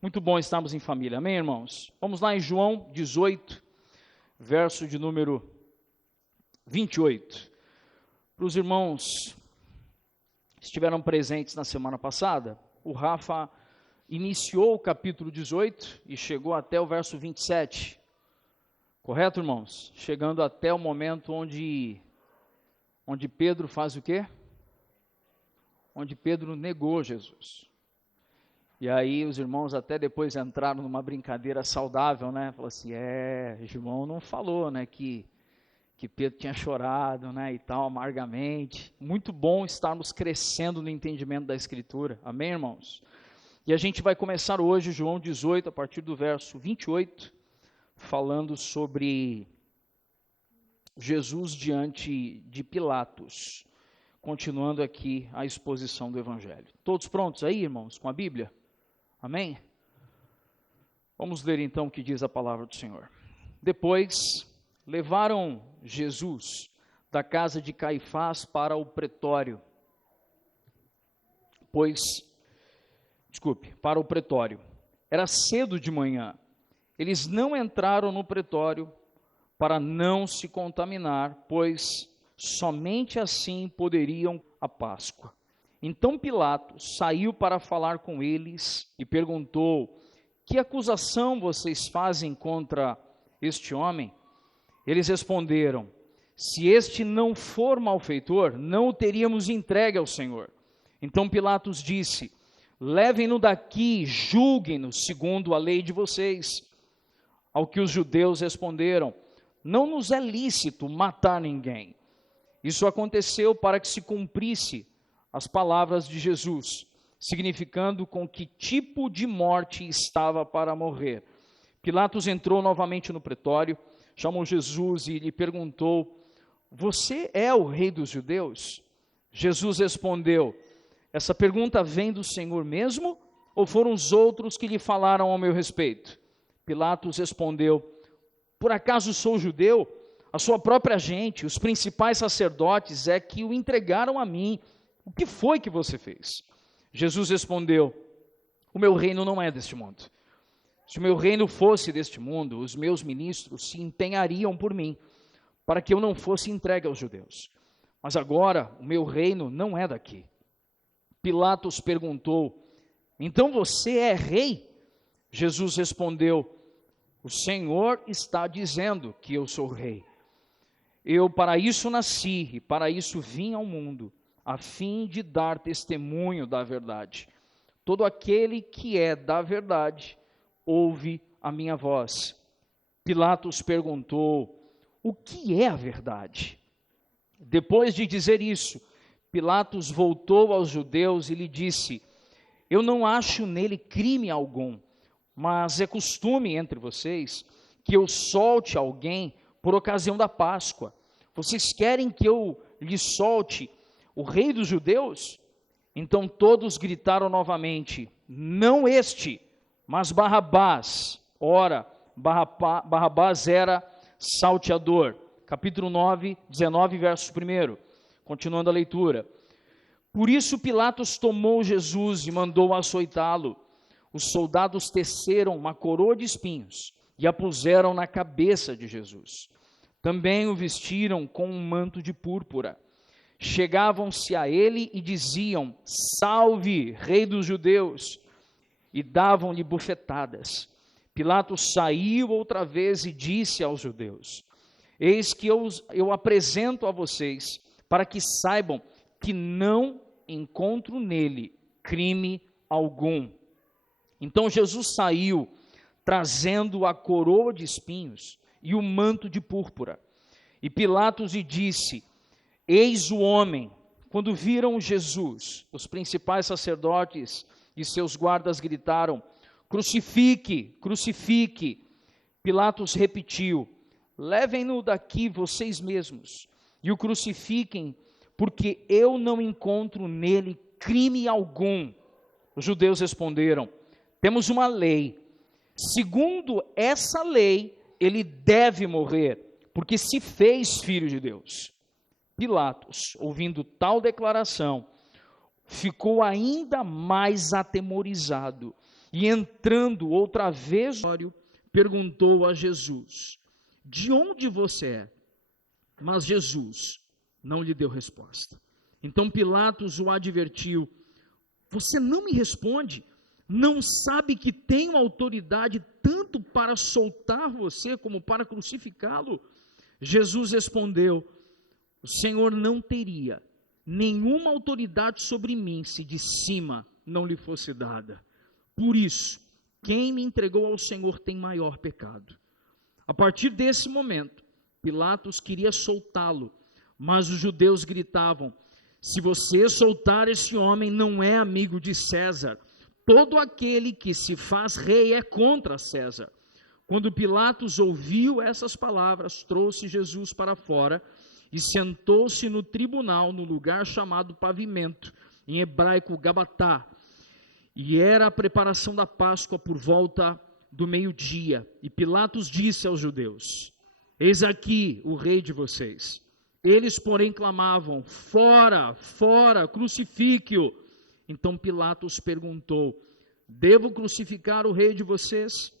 Muito bom estarmos em família, amém, irmãos? Vamos lá em João 18, verso de número 28. Para os irmãos que estiveram presentes na semana passada, o Rafa iniciou o capítulo 18 e chegou até o verso 27. Correto, irmãos? Chegando até o momento onde Pedro faz o quê? Onde Pedro negou Jesus. E aí os irmãos até depois entraram numa brincadeira saudável, né? Falaram assim, João não falou, né, que Pedro tinha chorado, né, e tal, amargamente. Muito bom estarmos crescendo no entendimento da Escritura. Amém, irmãos? E a gente vai começar hoje, João 18, a partir do verso 28, falando sobre Jesus diante de Pilatos. Continuando aqui a exposição do Evangelho. Todos prontos aí, irmãos, com a Bíblia? Amém? Vamos ler então o que diz a palavra do Senhor. Depois, levaram Jesus da casa de Caifás para o pretório. Para o pretório. Era cedo de manhã. Eles não entraram no pretório para não se contaminar, pois somente assim poderiam a Páscoa. Então Pilatos saiu para falar com eles e perguntou: que acusação vocês fazem contra este homem? Eles responderam: se este não for malfeitor, não o teríamos entregue ao Senhor. Então Pilatos disse: levem-no daqui, julguem-no segundo a lei de vocês. Ao que os judeus responderam: não nos é lícito matar ninguém. Isso aconteceu para que se cumprisse as palavras de Jesus, significando com que tipo de morte estava para morrer. Pilatos entrou novamente no pretório, chamou Jesus e lhe perguntou: você é o rei dos judeus? Jesus respondeu: essa pergunta vem do Senhor mesmo, ou foram os outros que lhe falaram ao meu respeito? Pilatos respondeu: por acaso sou judeu? A sua própria gente, os principais sacerdotes é que o entregaram a mim. O que foi que você fez? Jesus respondeu: o meu reino não é deste mundo. Se o meu reino fosse deste mundo, os meus ministros se empenhariam por mim, para que eu não fosse entregue aos judeus. Mas agora o meu reino não é daqui. Pilatos perguntou: então você é rei? Jesus respondeu: o Senhor está dizendo que eu sou rei. Eu para isso nasci e para isso vim ao mundo, a fim de dar testemunho da verdade. Todo aquele que é da verdade, ouve a minha voz. Pilatos perguntou: o que é a verdade? Depois de dizer isso, Pilatos voltou aos judeus e lhe disse: eu não acho nele crime algum, mas é costume entre vocês que eu solte alguém por ocasião da Páscoa. Vocês querem que eu lhe solte o rei dos judeus? Então todos gritaram novamente: não este, mas Barrabás. Ora, Barrabás era salteador. Capítulo 9, 19, verso 1. Continuando a leitura. Por isso Pilatos tomou Jesus e mandou açoitá-lo. Os soldados teceram uma coroa de espinhos e a puseram na cabeça de Jesus. Também o vestiram com um manto de púrpura. Chegavam-se a ele e diziam: salve, rei dos judeus! E davam-lhe bufetadas. Pilatos saiu outra vez e disse aos judeus: eis que eu apresento a vocês, para que saibam que não encontro nele crime algum. Então Jesus saiu, trazendo a coroa de espinhos e o manto de púrpura. E Pilatos lhe disse: eis o homem. Quando viram Jesus, os principais sacerdotes e seus guardas gritaram: crucifique, crucifique. Pilatos repetiu: levem-no daqui vocês mesmos e o crucifiquem, porque eu não encontro nele crime algum. Os judeus responderam: temos uma lei. Segundo essa lei, ele deve morrer, porque se fez filho de Deus. Pilatos, ouvindo tal declaração, ficou ainda mais atemorizado E entrando outra vez, perguntou a Jesus: de onde você é? Mas Jesus não lhe deu resposta. Então Pilatos o advertiu: você não me responde? Não sabe que tenho autoridade tanto para soltar você como para crucificá-lo? Jesus respondeu: o Senhor não teria nenhuma autoridade sobre mim se de cima não lhe fosse dada. Por isso, quem me entregou ao Senhor tem maior pecado. A partir desse momento, Pilatos queria soltá-lo, mas os judeus gritavam: se você soltar esse homem, não é amigo de César. Todo aquele que se faz rei é contra César. Quando Pilatos ouviu essas palavras, trouxe Jesus para fora e sentou-se no tribunal, no lugar chamado Pavimento, em hebraico Gabatá. E era a preparação da Páscoa por volta do meio-dia. E Pilatos disse aos judeus: eis aqui o rei de vocês. Eles, porém, clamavam: fora, fora, crucifique-o. Então Pilatos perguntou: devo crucificar o rei de vocês?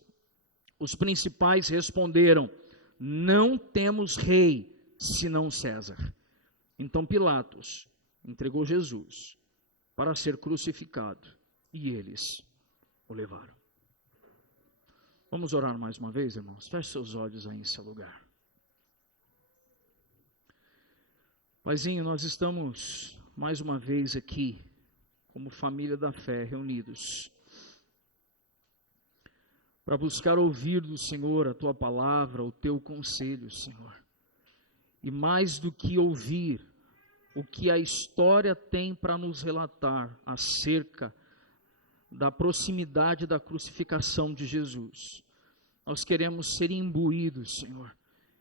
Os principais responderam: não temos rei senão César. Então Pilatos entregou Jesus para ser crucificado e eles o levaram. Vamos orar mais uma vez, irmãos? Feche seus olhos aí em seu lugar. Paizinho, nós estamos mais uma vez aqui, como família da fé, reunidos, para buscar ouvir do Senhor a Tua palavra, o Teu conselho, Senhor. E mais do que ouvir, o que a história tem para nos relatar acerca da proximidade da crucificação de Jesus, nós queremos ser imbuídos, Senhor,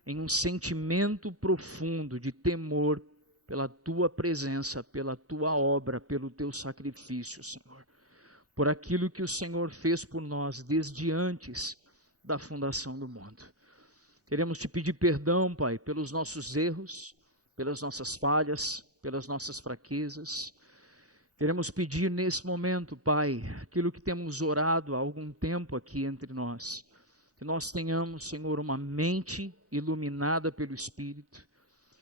em um sentimento profundo de temor pela Tua presença, pela Tua obra, pelo Teu sacrifício, Senhor, por aquilo que o Senhor fez por nós desde antes da fundação do mundo. Queremos Te pedir perdão, Pai, pelos nossos erros, pelas nossas falhas, pelas nossas fraquezas. Queremos pedir nesse momento, Pai, aquilo que temos orado há algum tempo aqui entre nós, que nós tenhamos, Senhor, uma mente iluminada pelo Espírito,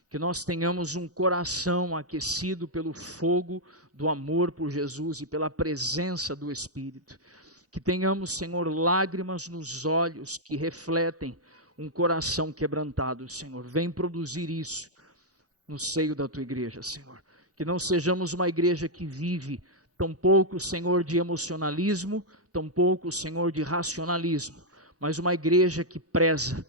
que nós tenhamos um coração aquecido pelo fogo do amor por Jesus e pela presença do Espírito, que tenhamos, Senhor, lágrimas nos olhos que refletem um coração quebrantado, Senhor. Vem produzir isso no seio da Tua igreja, Senhor. Que não sejamos uma igreja que vive tampouco, Senhor, de emocionalismo, tampouco, Senhor, de racionalismo, mas uma igreja que preza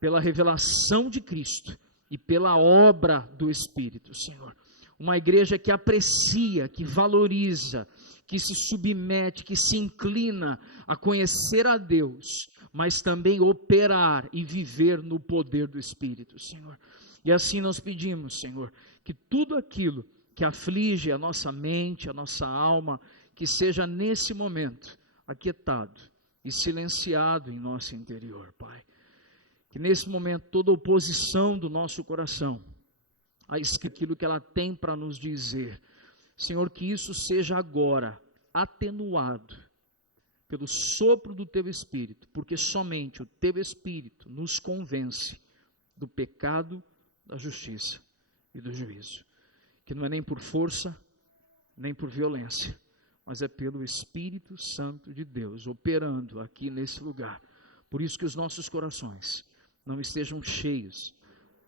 pela revelação de Cristo e pela obra do Espírito, Senhor. Uma igreja que aprecia, que valoriza, que se submete, que se inclina a conhecer a Deus, mas também operar e viver no poder do Espírito, Senhor. E assim nós pedimos, Senhor, que tudo aquilo que aflige a nossa mente, a nossa alma, que seja nesse momento aquietado e silenciado em nosso interior, Pai. Que nesse momento toda oposição do nosso coração a aquilo que ela tem para nos dizer, Senhor, que isso seja agora atenuado pelo sopro do Teu Espírito, porque somente o Teu Espírito nos convence do pecado, da justiça e do juízo, que não é nem por força, nem por violência, mas é pelo Espírito Santo de Deus, operando aqui nesse lugar. Por isso que os nossos corações não estejam cheios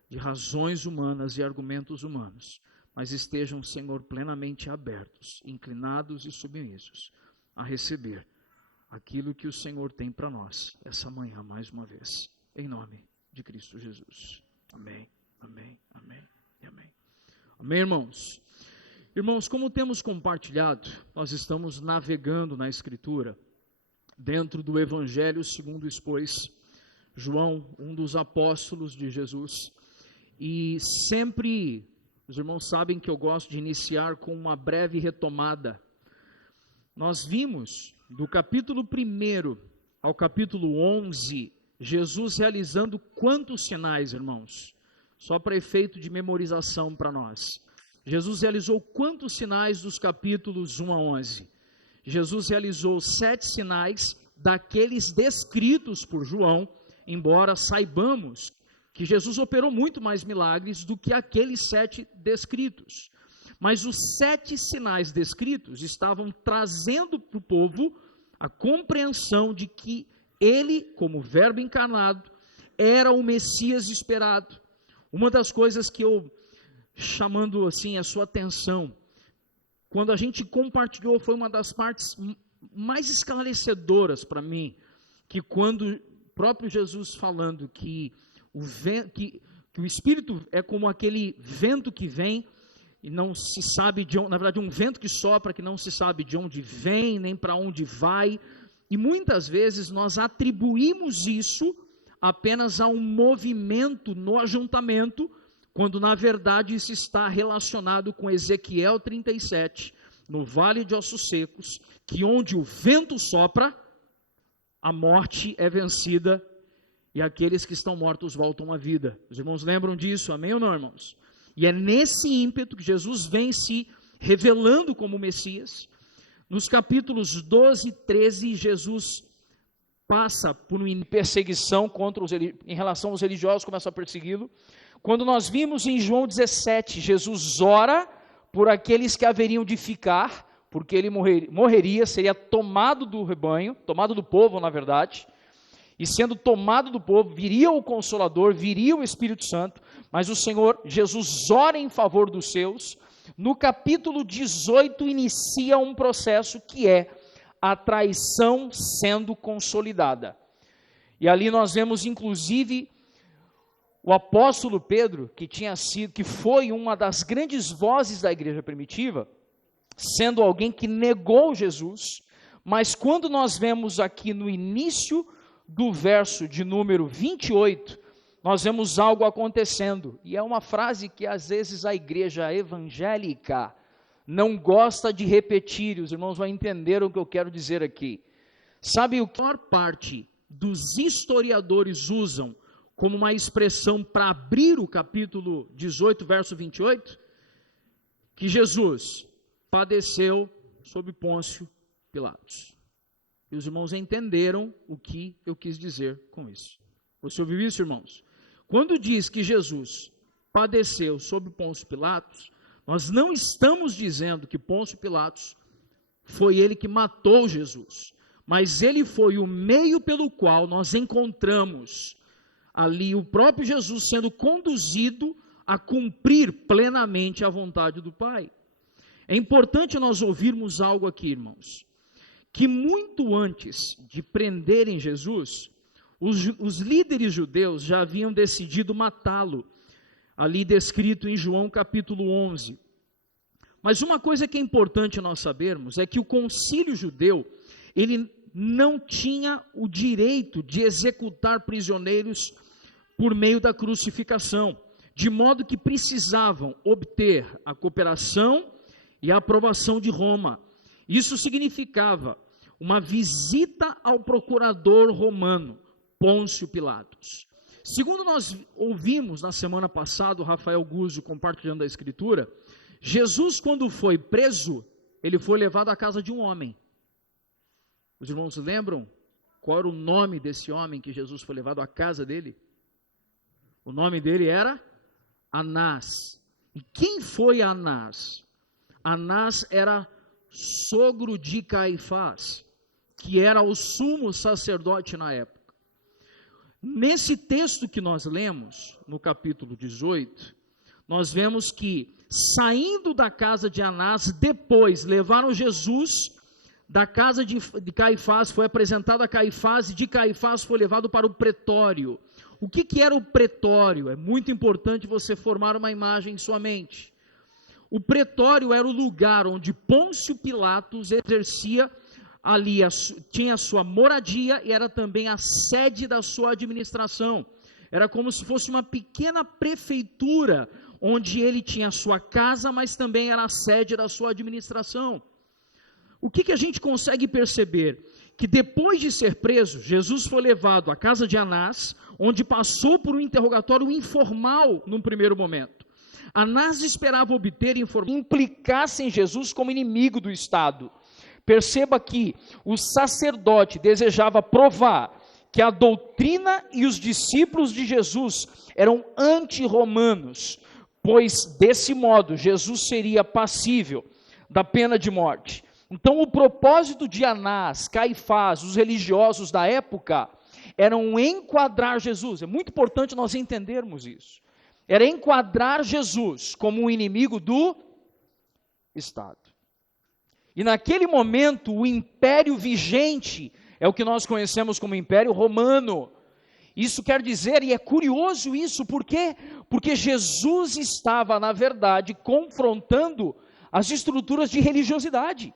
de razões humanas e argumentos humanos, mas estejam, Senhor, plenamente abertos, inclinados e submissos a receber aquilo que o Senhor tem para nós essa manhã mais uma vez, em nome de Cristo Jesus. Amém, amém, amém e amém. Amém, irmãos? Irmãos, como temos compartilhado, nós estamos navegando na Escritura, dentro do Evangelho segundo expôs João, um dos apóstolos de Jesus, e sempre, os irmãos sabem que eu gosto de iniciar com uma breve retomada. Nós vimos, do capítulo 1 ao capítulo 11, Jesus realizando quantos sinais, irmãos? Só para efeito de memorização para nós. Jesus realizou quantos sinais dos capítulos 1 a 11? Jesus realizou 7 sinais daqueles descritos por João, embora saibamos que Jesus operou muito mais milagres do que aqueles 7 descritos. Mas os 7 sinais descritos estavam trazendo para o povo a compreensão de que ele, como verbo encarnado, era o Messias esperado. Uma das coisas que eu, chamando assim a sua atenção, quando a gente compartilhou, foi uma das partes mais esclarecedoras para mim, que quando o próprio Jesus falando que o Espírito é como aquele vento que vem, e não se sabe de onde, na verdade um vento que sopra, que não se sabe de onde vem, nem para onde vai, e muitas vezes nós atribuímos isso apenas a um movimento no ajuntamento, quando na verdade isso está relacionado com Ezequiel 37, no Vale de Ossos Secos, que onde o vento sopra, a morte é vencida, e aqueles que estão mortos voltam à vida. Os irmãos lembram disso, amém ou não, irmãos? E é nesse ímpeto que Jesus vem se revelando como Messias. Nos capítulos 12 e 13, Jesus passa por uma perseguição contra em relação aos religiosos, começa a persegui-lo. Quando nós vimos em João 17, Jesus ora por aqueles que haveriam de ficar, porque ele morreria, seria tomado do rebanho, tomado do povo, na verdade, e sendo tomado do povo, viria o Consolador, viria o Espírito Santo, mas o Senhor Jesus ora em favor dos seus. No capítulo 18 inicia um processo que é a traição sendo consolidada. E ali nós vemos inclusive o apóstolo Pedro, que foi uma das grandes vozes da igreja primitiva, sendo alguém que negou Jesus, mas quando nós vemos aqui no início do verso de número 28, nós vemos algo acontecendo, e é uma frase que às vezes a igreja evangélica não gosta de repetir, e os irmãos vão entender o que eu quero dizer aqui. Sabe o que a maior parte dos historiadores usam como uma expressão para abrir o capítulo 18, verso 28? Que Jesus padeceu sob Pôncio Pilatos. E os irmãos entenderam o que eu quis dizer com isso. Você ouviu isso, irmãos? Quando diz que Jesus padeceu sob Pôncio Pilatos, nós não estamos dizendo que Pôncio Pilatos foi ele que matou Jesus, mas ele foi o meio pelo qual nós encontramos ali o próprio Jesus sendo conduzido a cumprir plenamente a vontade do Pai. É importante nós ouvirmos algo aqui, irmãos, que muito antes de prenderem Jesus, os líderes judeus já haviam decidido matá-lo, ali descrito em João capítulo 11. Mas uma coisa que é importante nós sabermos é que o concílio judeu, ele não tinha o direito de executar prisioneiros por meio da crucificação, de modo que precisavam obter a cooperação e a aprovação de Roma. Isso significava uma visita ao procurador romano, Pôncio Pilatos. Segundo nós ouvimos na semana passada, o Rafael Guzzo compartilhando a escritura, Jesus, quando foi preso, ele foi levado à casa de um homem. Os irmãos lembram qual era o nome desse homem que Jesus foi levado à casa dele? O nome dele era Anás. E quem foi Anás? Anás era sogro de Caifás, que era o sumo sacerdote na época. Nesse texto que nós lemos, no capítulo 18, nós vemos que, saindo da casa de Anás, depois levaram Jesus da casa de Caifás, foi apresentado a Caifás, e de Caifás foi levado para o pretório. O que era o pretório? É muito importante você formar uma imagem em sua mente. O pretório era o lugar onde Pôncio Pilatos exercia ali, tinha a sua moradia e era também a sede da sua administração. Era como se fosse uma pequena prefeitura, onde ele tinha a sua casa, mas também era a sede da sua administração. O que a gente consegue perceber? Que depois de ser preso, Jesus foi levado à casa de Anás, onde passou por um interrogatório informal num primeiro momento. Anás esperava obter informações que implicassem Jesus como inimigo do Estado. Perceba que o sacerdote desejava provar que a doutrina e os discípulos de Jesus eram anti-romanos, pois desse modo Jesus seria passível da pena de morte. Então o propósito de Anás, Caifás, os religiosos da época, eram enquadrar Jesus. É muito importante nós entendermos isso. Era enquadrar Jesus como um inimigo do Estado. E naquele momento, o império vigente é o que nós conhecemos como Império Romano. Isso quer dizer, e é curioso isso, por quê? Porque Jesus estava, na verdade, confrontando as estruturas de religiosidade.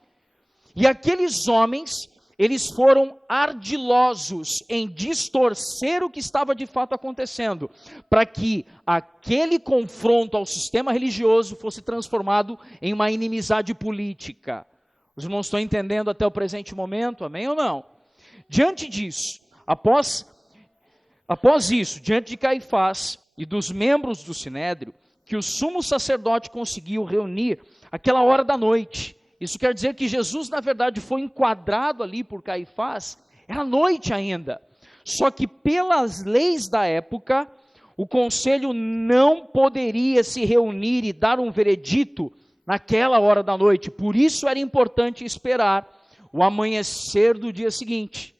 E aqueles homens, eles foram ardilosos em distorcer o que estava de fato acontecendo, para que aquele confronto ao sistema religioso fosse transformado em uma inimizade política. Os irmãos estão entendendo até o presente momento, amém ou não? Diante disso, após isso, diante de Caifás e dos membros do Sinédrio, que o sumo sacerdote conseguiu reunir aquela hora da noite. Isso quer dizer que Jesus, na verdade, foi enquadrado ali por Caifás, era noite ainda. Só que pelas leis da época, o conselho não poderia se reunir e dar um veredito naquela hora da noite. Por isso era importante esperar o amanhecer do dia seguinte.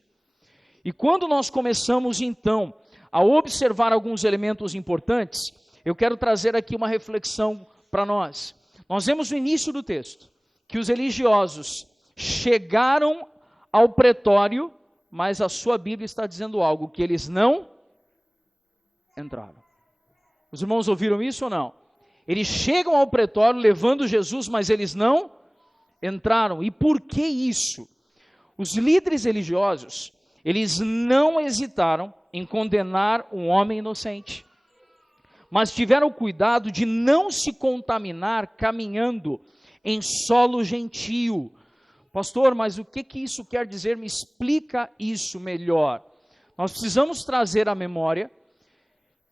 E quando nós começamos então a observar alguns elementos importantes, eu quero trazer aqui uma reflexão para nós. Nós vemos no início do texto que os religiosos chegaram ao pretório, mas a sua Bíblia está dizendo algo, que eles não entraram. Os irmãos ouviram isso ou não? Eles chegam ao pretório levando Jesus, mas eles não entraram. E por que isso? Os líderes religiosos, eles não hesitaram em condenar um homem inocente, mas tiveram cuidado de não se contaminar caminhando em solo gentio. Pastor, mas o que isso quer dizer? Me explica isso melhor. Nós precisamos trazer à memória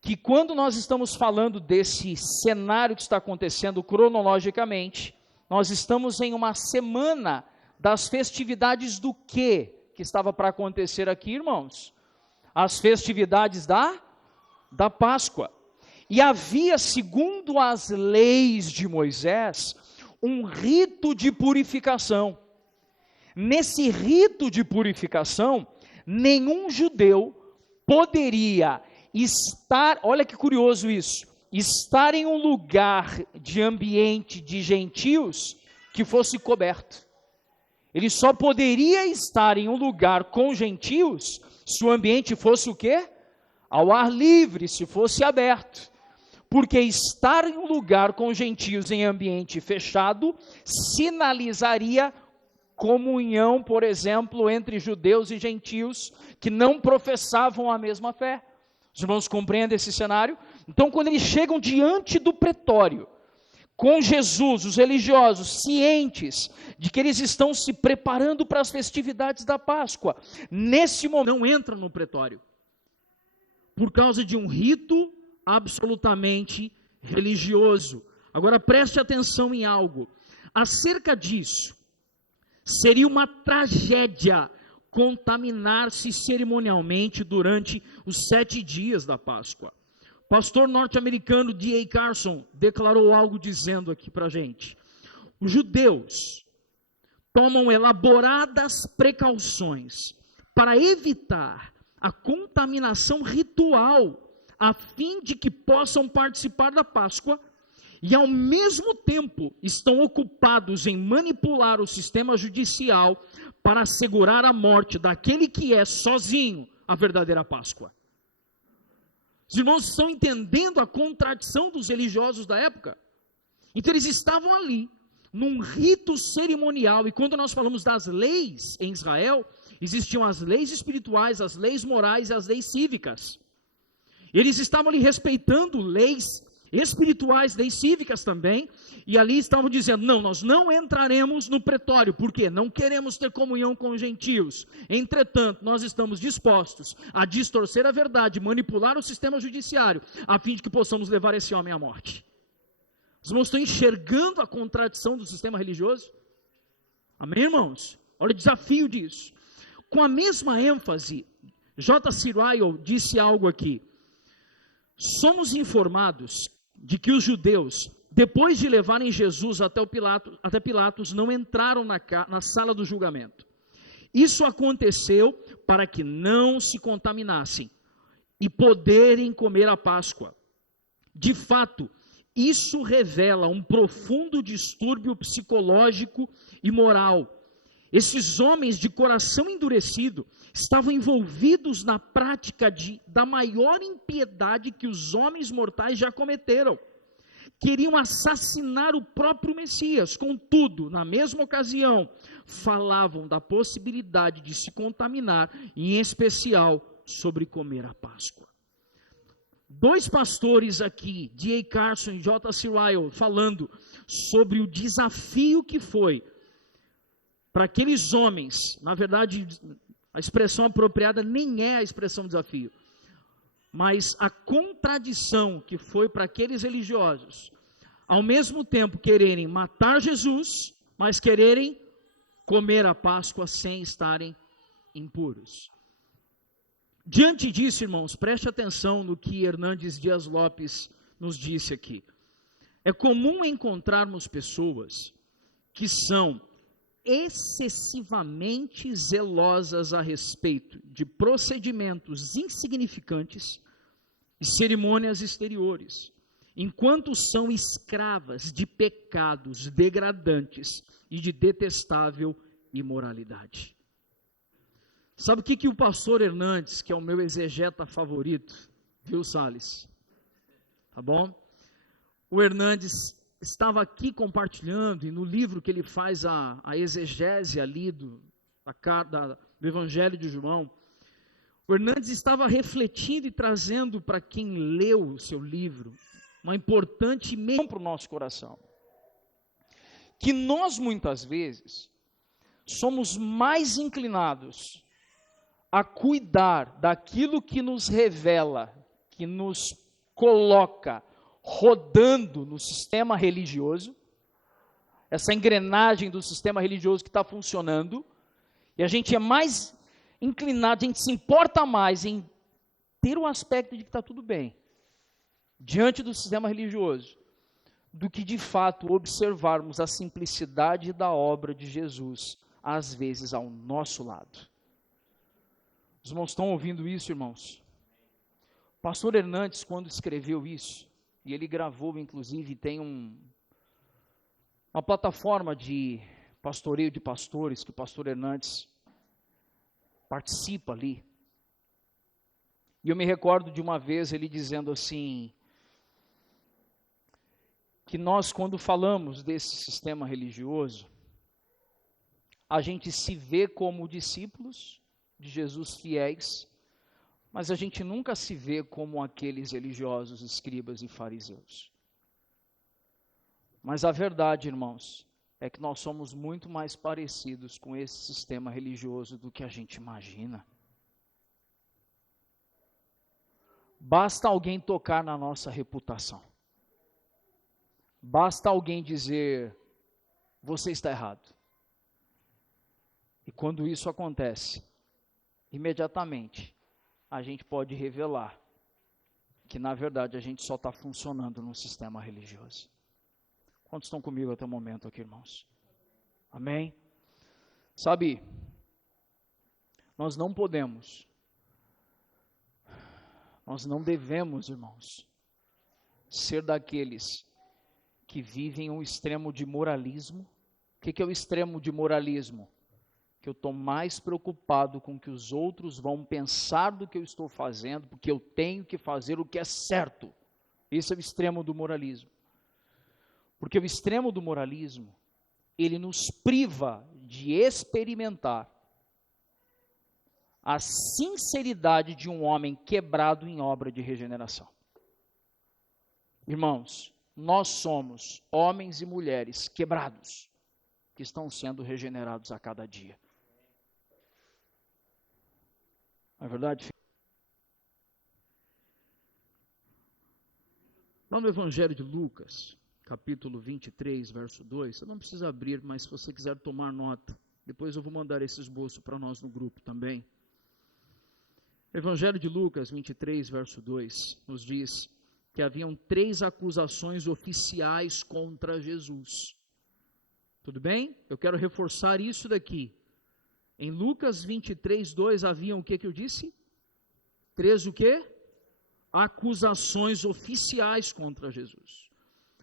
que quando nós estamos falando desse cenário que está acontecendo cronologicamente, nós estamos em uma semana das festividades do que estava para acontecer aqui, irmãos? As festividades da Páscoa. E havia, segundo as leis de Moisés, um rito de purificação. Nesse rito de purificação, nenhum judeu poderia estar, olha que curioso isso, estar em um lugar de ambiente de gentios que fosse coberto. Ele só poderia estar em um lugar com gentios se o ambiente fosse o quê? Ao ar livre, se fosse aberto. Porque estar em um lugar com gentios em ambiente fechado sinalizaria comunhão, por exemplo, entre judeus e gentios que não professavam a mesma fé. Os irmãos compreendem esse cenário? Então, quando eles chegam diante do pretório, com Jesus, os religiosos, cientes de que eles estão se preparando para as festividades da Páscoa, nesse momento não entram no pretório, por causa de um rito absolutamente religioso. Agora preste atenção em algo, acerca disso, seria uma tragédia contaminar-se cerimonialmente durante os 7 dias da Páscoa. Pastor norte-americano D.A. Carson declarou algo dizendo aqui para a gente: os judeus tomam elaboradas precauções para evitar a contaminação ritual, a fim de que possam participar da Páscoa, e ao mesmo tempo estão ocupados em manipular o sistema judicial para assegurar a morte daquele que é sozinho a verdadeira Páscoa. Os irmãos estão entendendo a contradição dos religiosos da época? Então eles estavam ali, num rito cerimonial, e quando nós falamos das leis em Israel, existiam as leis espirituais, as leis morais e as leis cívicas. Eles estavam ali respeitando leis espirituais, leis cívicas também, e ali estavam dizendo: não, nós não entraremos no pretório, porque não queremos ter comunhão com os gentios. Entretanto, nós estamos dispostos a distorcer a verdade, manipular o sistema judiciário, a fim de que possamos levar esse homem à morte. Os irmãos estão enxergando a contradição do sistema religioso? Amém, irmãos? Olha o desafio disso. Com a mesma ênfase, J.C. Ryle disse algo aqui. Somos informados de que os judeus, depois de levarem Jesus até Pilatos, não entraram na sala do julgamento. Isso aconteceu para que não se contaminassem e poderem comer a Páscoa. De fato, isso revela um profundo distúrbio psicológico e moral. Esses homens de coração endurecido estavam envolvidos na prática da maior impiedade que os homens mortais já cometeram. Queriam assassinar o próprio Messias. Contudo, na mesma ocasião, falavam da possibilidade de se contaminar, e em especial sobre comer a Páscoa. Dois pastores aqui, D.A. Carson e J.C. Ryle, falando sobre o desafio que foi para aqueles homens. Na verdade, a expressão apropriada nem é a expressão desafio, mas a contradição que foi para aqueles religiosos, ao mesmo tempo quererem matar Jesus, mas quererem comer a Páscoa sem estarem impuros. Diante disso, irmãos, preste atenção no que Hernandes Dias Lopes nos disse aqui. É comum encontrarmos pessoas que são excessivamente zelosas a respeito de procedimentos insignificantes e cerimônias exteriores, enquanto são escravas de pecados degradantes e de detestável imoralidade. Sabe o que o pastor Hernandes, que é o meu exegeta favorito, viu, Salles? Tá bom? O Hernandes estava aqui compartilhando, e no livro que ele faz a exegese ali do Evangelho de João, o Hernandes estava refletindo e trazendo para quem leu o seu livro uma importante mensagem para o nosso coração. Que nós muitas vezes somos mais inclinados a cuidar daquilo que nos revela, que nos coloca rodando no sistema religioso, essa engrenagem do sistema religioso que está funcionando, e a gente é mais inclinado, a gente se importa mais em ter o aspecto de que está tudo bem, diante do sistema religioso, do que de fato observarmos a simplicidade da obra de Jesus, às vezes ao nosso lado. Os irmãos estão ouvindo isso, irmãos? O pastor Hernandes, quando escreveu isso, e ele gravou, inclusive, tem uma plataforma de pastoreio de pastores, que o pastor Hernandes participa ali. E eu me recordo de uma vez ele dizendo assim, que nós, quando falamos desse sistema religioso, a gente se vê como discípulos de Jesus fiéis, mas a gente nunca se vê como aqueles religiosos, escribas e fariseus. Mas a verdade, irmãos, é que nós somos muito mais parecidos com esse sistema religioso do que a gente imagina. Basta alguém tocar na nossa reputação. Basta alguém dizer, você está errado. E quando isso acontece, imediatamente, a gente pode revelar que, na verdade, a gente só está funcionando no sistema religioso. Quantos estão comigo até o momento aqui, irmãos? Amém? Sabe, nós não podemos, nós não devemos, irmãos, ser daqueles que vivem um extremo de moralismo. O que é o extremo de moralismo? Que eu estou mais preocupado com o que os outros vão pensar do que eu estou fazendo, porque eu tenho que fazer o que é certo. Esse é o extremo do moralismo. Porque o extremo do moralismo, ele nos priva de experimentar a sinceridade de um homem quebrado em obra de regeneração. Irmãos, nós somos homens e mulheres quebrados, que estão sendo regenerados a cada dia. Não é verdade? Lá no Evangelho de Lucas, capítulo 23, verso 2, você não precisa abrir, mas se você quiser tomar nota, Depois eu vou mandar esse esboço para nós no grupo também. Evangelho de Lucas 23, verso 2, nos diz que haviam 3 acusações oficiais contra Jesus. Tudo bem? Eu quero reforçar isso daqui. Em Lucas 23, 2, haviam o que eu disse? 3 o quê? Acusações oficiais contra Jesus.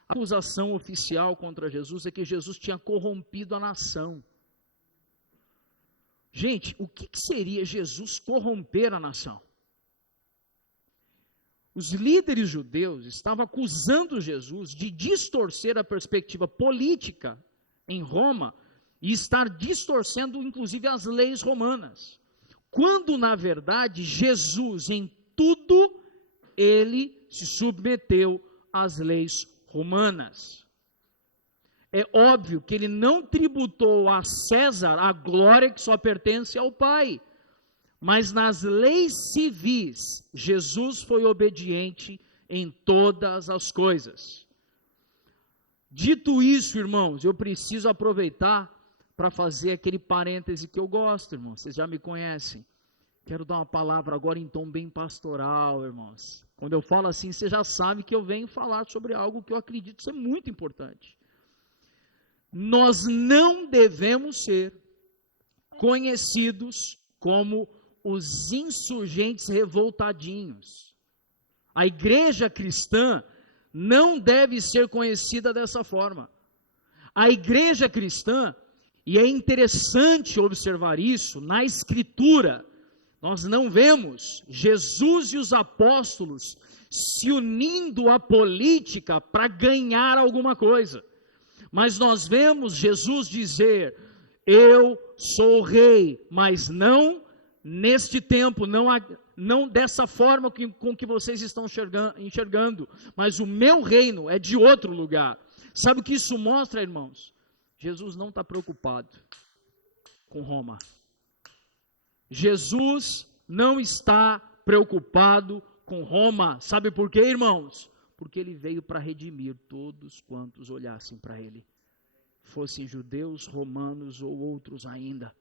A acusação oficial contra Jesus é que Jesus tinha corrompido a nação. Gente, o que seria Jesus corromper a nação? Os líderes judeus estavam acusando Jesus de distorcer a perspectiva política em Roma e estar distorcendo inclusive as leis romanas. Quando na verdade Jesus em tudo ele se submeteu às leis romanas. É óbvio que ele não tributou a César a glória que só pertence ao Pai. Mas nas leis civis, Jesus foi obediente em todas as coisas. Dito isso, irmãos, eu preciso aproveitar para fazer aquele parêntese que eu gosto, irmãos. Vocês já me conhecem. Quero dar uma palavra agora em tom bem pastoral, irmãos. Quando eu falo assim, você já sabe que eu venho falar sobre algo que eu acredito ser muito importante. Nós não devemos ser conhecidos como os insurgentes revoltadinhos. A igreja cristã não deve ser conhecida dessa forma. A igreja cristã, e é interessante observar isso, na Escritura, nós não vemos Jesus e os apóstolos se unindo à política para ganhar alguma coisa. Mas nós vemos Jesus dizer, eu sou o rei, mas não neste tempo, não dessa forma com que vocês estão enxergando, mas o meu reino é de outro lugar. Sabe o que isso mostra, irmãos? Jesus não está preocupado com Roma. Jesus não está preocupado com Roma. Sabe por quê, irmãos? Porque ele veio para redimir todos quantos olhassem para ele, fossem judeus, romanos ou outros ainda.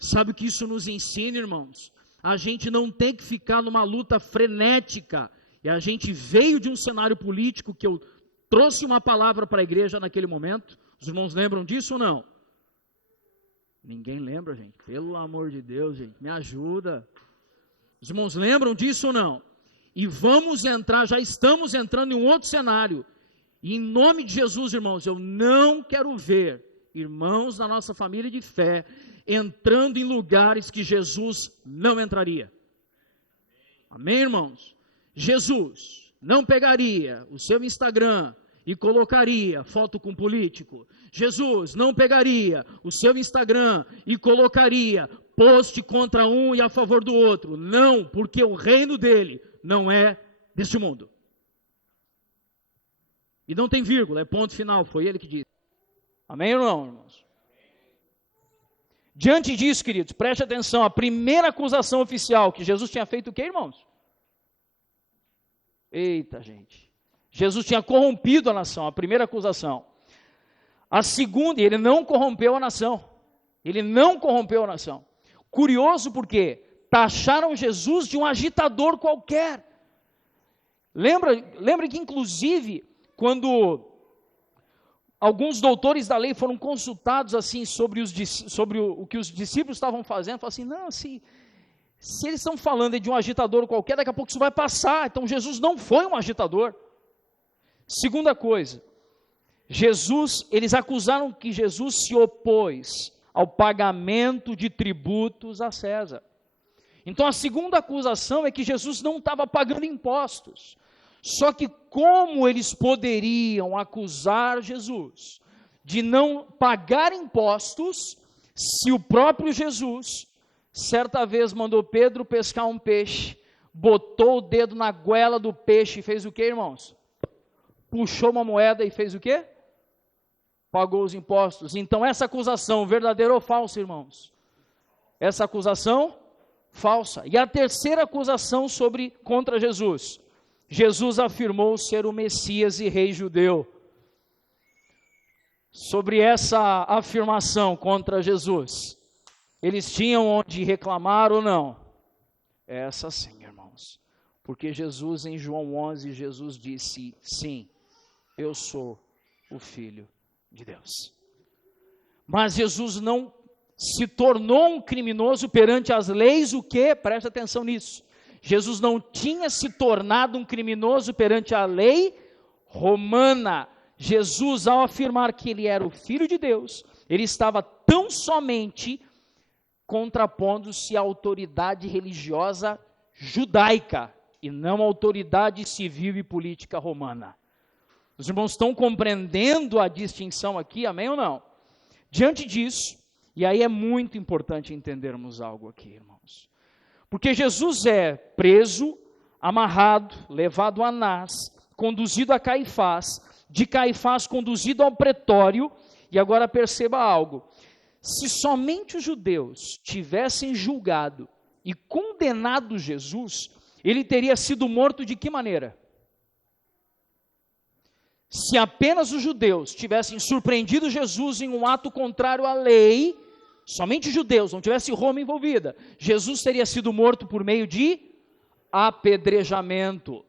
Sabe o que isso nos ensina, irmãos? A gente não tem que ficar numa luta frenética, e a gente veio de um cenário político que eu trouxe uma palavra para a igreja naquele momento. Os irmãos lembram disso ou não? Ninguém lembra, gente. Pelo amor de Deus, gente, me ajuda. Os irmãos lembram disso ou não? E vamos entrar, já estamos entrando em um outro cenário. E em nome de Jesus, irmãos, eu não quero ver irmãos da nossa família de fé entrando em lugares que Jesus não entraria. Amém, irmãos? Jesus não pegaria o seu Instagram e colocaria foto com político. Jesus não pegaria o seu Instagram e colocaria post contra um e a favor do outro. Não, porque o reino dele não é deste mundo. E não tem vírgula, é ponto final, foi ele que disse. Amém ou não, irmãos? Diante disso, queridos, preste atenção, a primeira acusação oficial que Jesus tinha feito o quê, irmãos? Eita, gente. Jesus tinha corrompido a nação, a primeira acusação. A segunda, ele não corrompeu a nação. Ele não corrompeu a nação. Curioso porque taxaram Jesus de um agitador qualquer. Lembra que inclusive, quando alguns doutores da lei foram consultados assim sobre o que os discípulos estavam fazendo, falaram assim, não, se eles estão falando de um agitador qualquer, daqui a pouco isso vai passar. Então Jesus não foi um agitador. Segunda coisa, eles acusaram que Jesus se opôs ao pagamento de tributos a César. Então a segunda acusação é que Jesus não estava pagando impostos. Só que como eles poderiam acusar Jesus de não pagar impostos, se o próprio Jesus, certa vez mandou Pedro pescar um peixe, botou o dedo na goela do peixe e fez o que, irmãos? Puxou uma moeda e fez o quê? Pagou os impostos. Então essa acusação, verdadeira ou falsa, irmãos? Essa acusação, falsa. E a terceira acusação contra Jesus. Jesus afirmou ser o Messias e rei judeu. sobre essa afirmação contra Jesus? Eles tinham onde reclamar ou não? Essa sim, irmãos. Porque Jesus, em João 11, Jesus disse, sim, eu sou o Filho de Deus. Mas Jesus não se tornou um criminoso perante as leis, o quê? Presta atenção nisso. Jesus não tinha se tornado um criminoso perante a lei romana. Jesus, ao afirmar que ele era o Filho de Deus, ele estava tão somente contrapondo-se à autoridade religiosa judaica e não à autoridade civil e política romana. Os irmãos estão compreendendo a distinção aqui, amém ou não? Diante disso, e aí é muito importante entendermos algo aqui, irmãos. Porque Jesus é preso, amarrado, levado a Anás, conduzido a Caifás, de Caifás conduzido ao pretório, e agora perceba algo. Se somente os judeus tivessem julgado e condenado Jesus, ele teria sido morto de que maneira? Se apenas os judeus tivessem surpreendido Jesus em um ato contrário à lei, somente os judeus, não tivesse Roma envolvida, Jesus teria sido morto por meio de apedrejamento.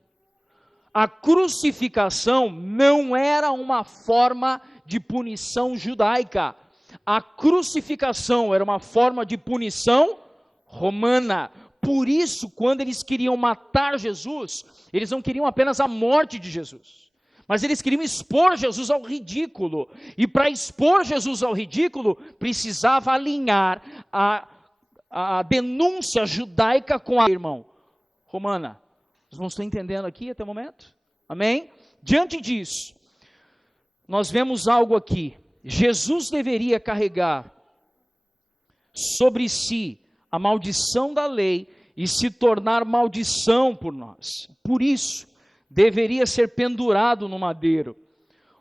A crucificação não era uma forma de punição judaica. A crucificação era uma forma de punição romana. Por isso, quando eles queriam matar Jesus, eles não queriam apenas a morte de Jesus, mas eles queriam expor Jesus ao ridículo. E para expor Jesus ao ridículo, precisava alinhar a denúncia judaica com a romana. Vocês não estão entendendo aqui até o momento? Amém? Diante disso, nós vemos algo aqui. Jesus deveria carregar sobre si a maldição da lei e se tornar maldição por nós. Por isso, deveria ser pendurado no madeiro.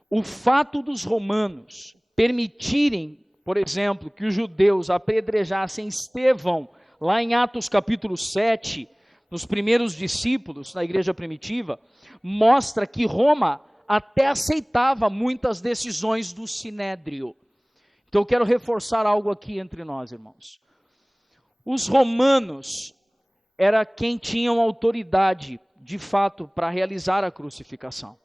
O fato dos romanos permitirem, por exemplo, que os judeus apedrejassem Estevão, lá em Atos capítulo 7, nos primeiros discípulos, na igreja primitiva, mostra que Roma até aceitava muitas decisões do Sinédrio. Então eu quero reforçar algo aqui entre nós, irmãos. Os romanos era quem tinham autoridade, de fato, para realizar a crucificação.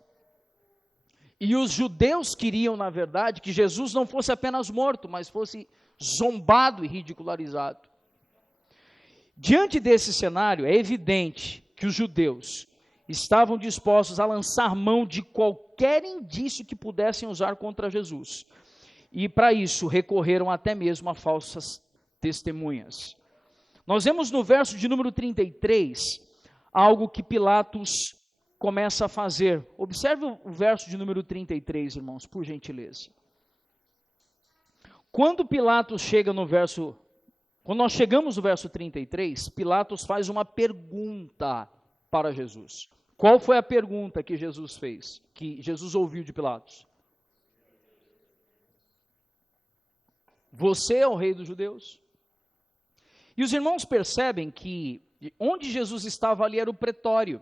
E os judeus queriam, na verdade, que Jesus não fosse apenas morto, mas fosse zombado e ridicularizado. Diante desse cenário, é evidente que os judeus estavam dispostos a lançar mão de qualquer indício que pudessem usar contra Jesus. E para isso recorreram até mesmo a falsas testemunhas. Nós vemos no verso de número 33, algo que Pilatos começa a fazer. Observe o verso de número 33, irmãos, por gentileza. Quando Pilatos chega no verso, quando nós chegamos no verso 33, Pilatos faz uma pergunta para Jesus. Qual foi a pergunta que Jesus fez, que Jesus ouviu de Pilatos? Você é o rei dos judeus? E os irmãos percebem que onde Jesus estava ali era o pretório.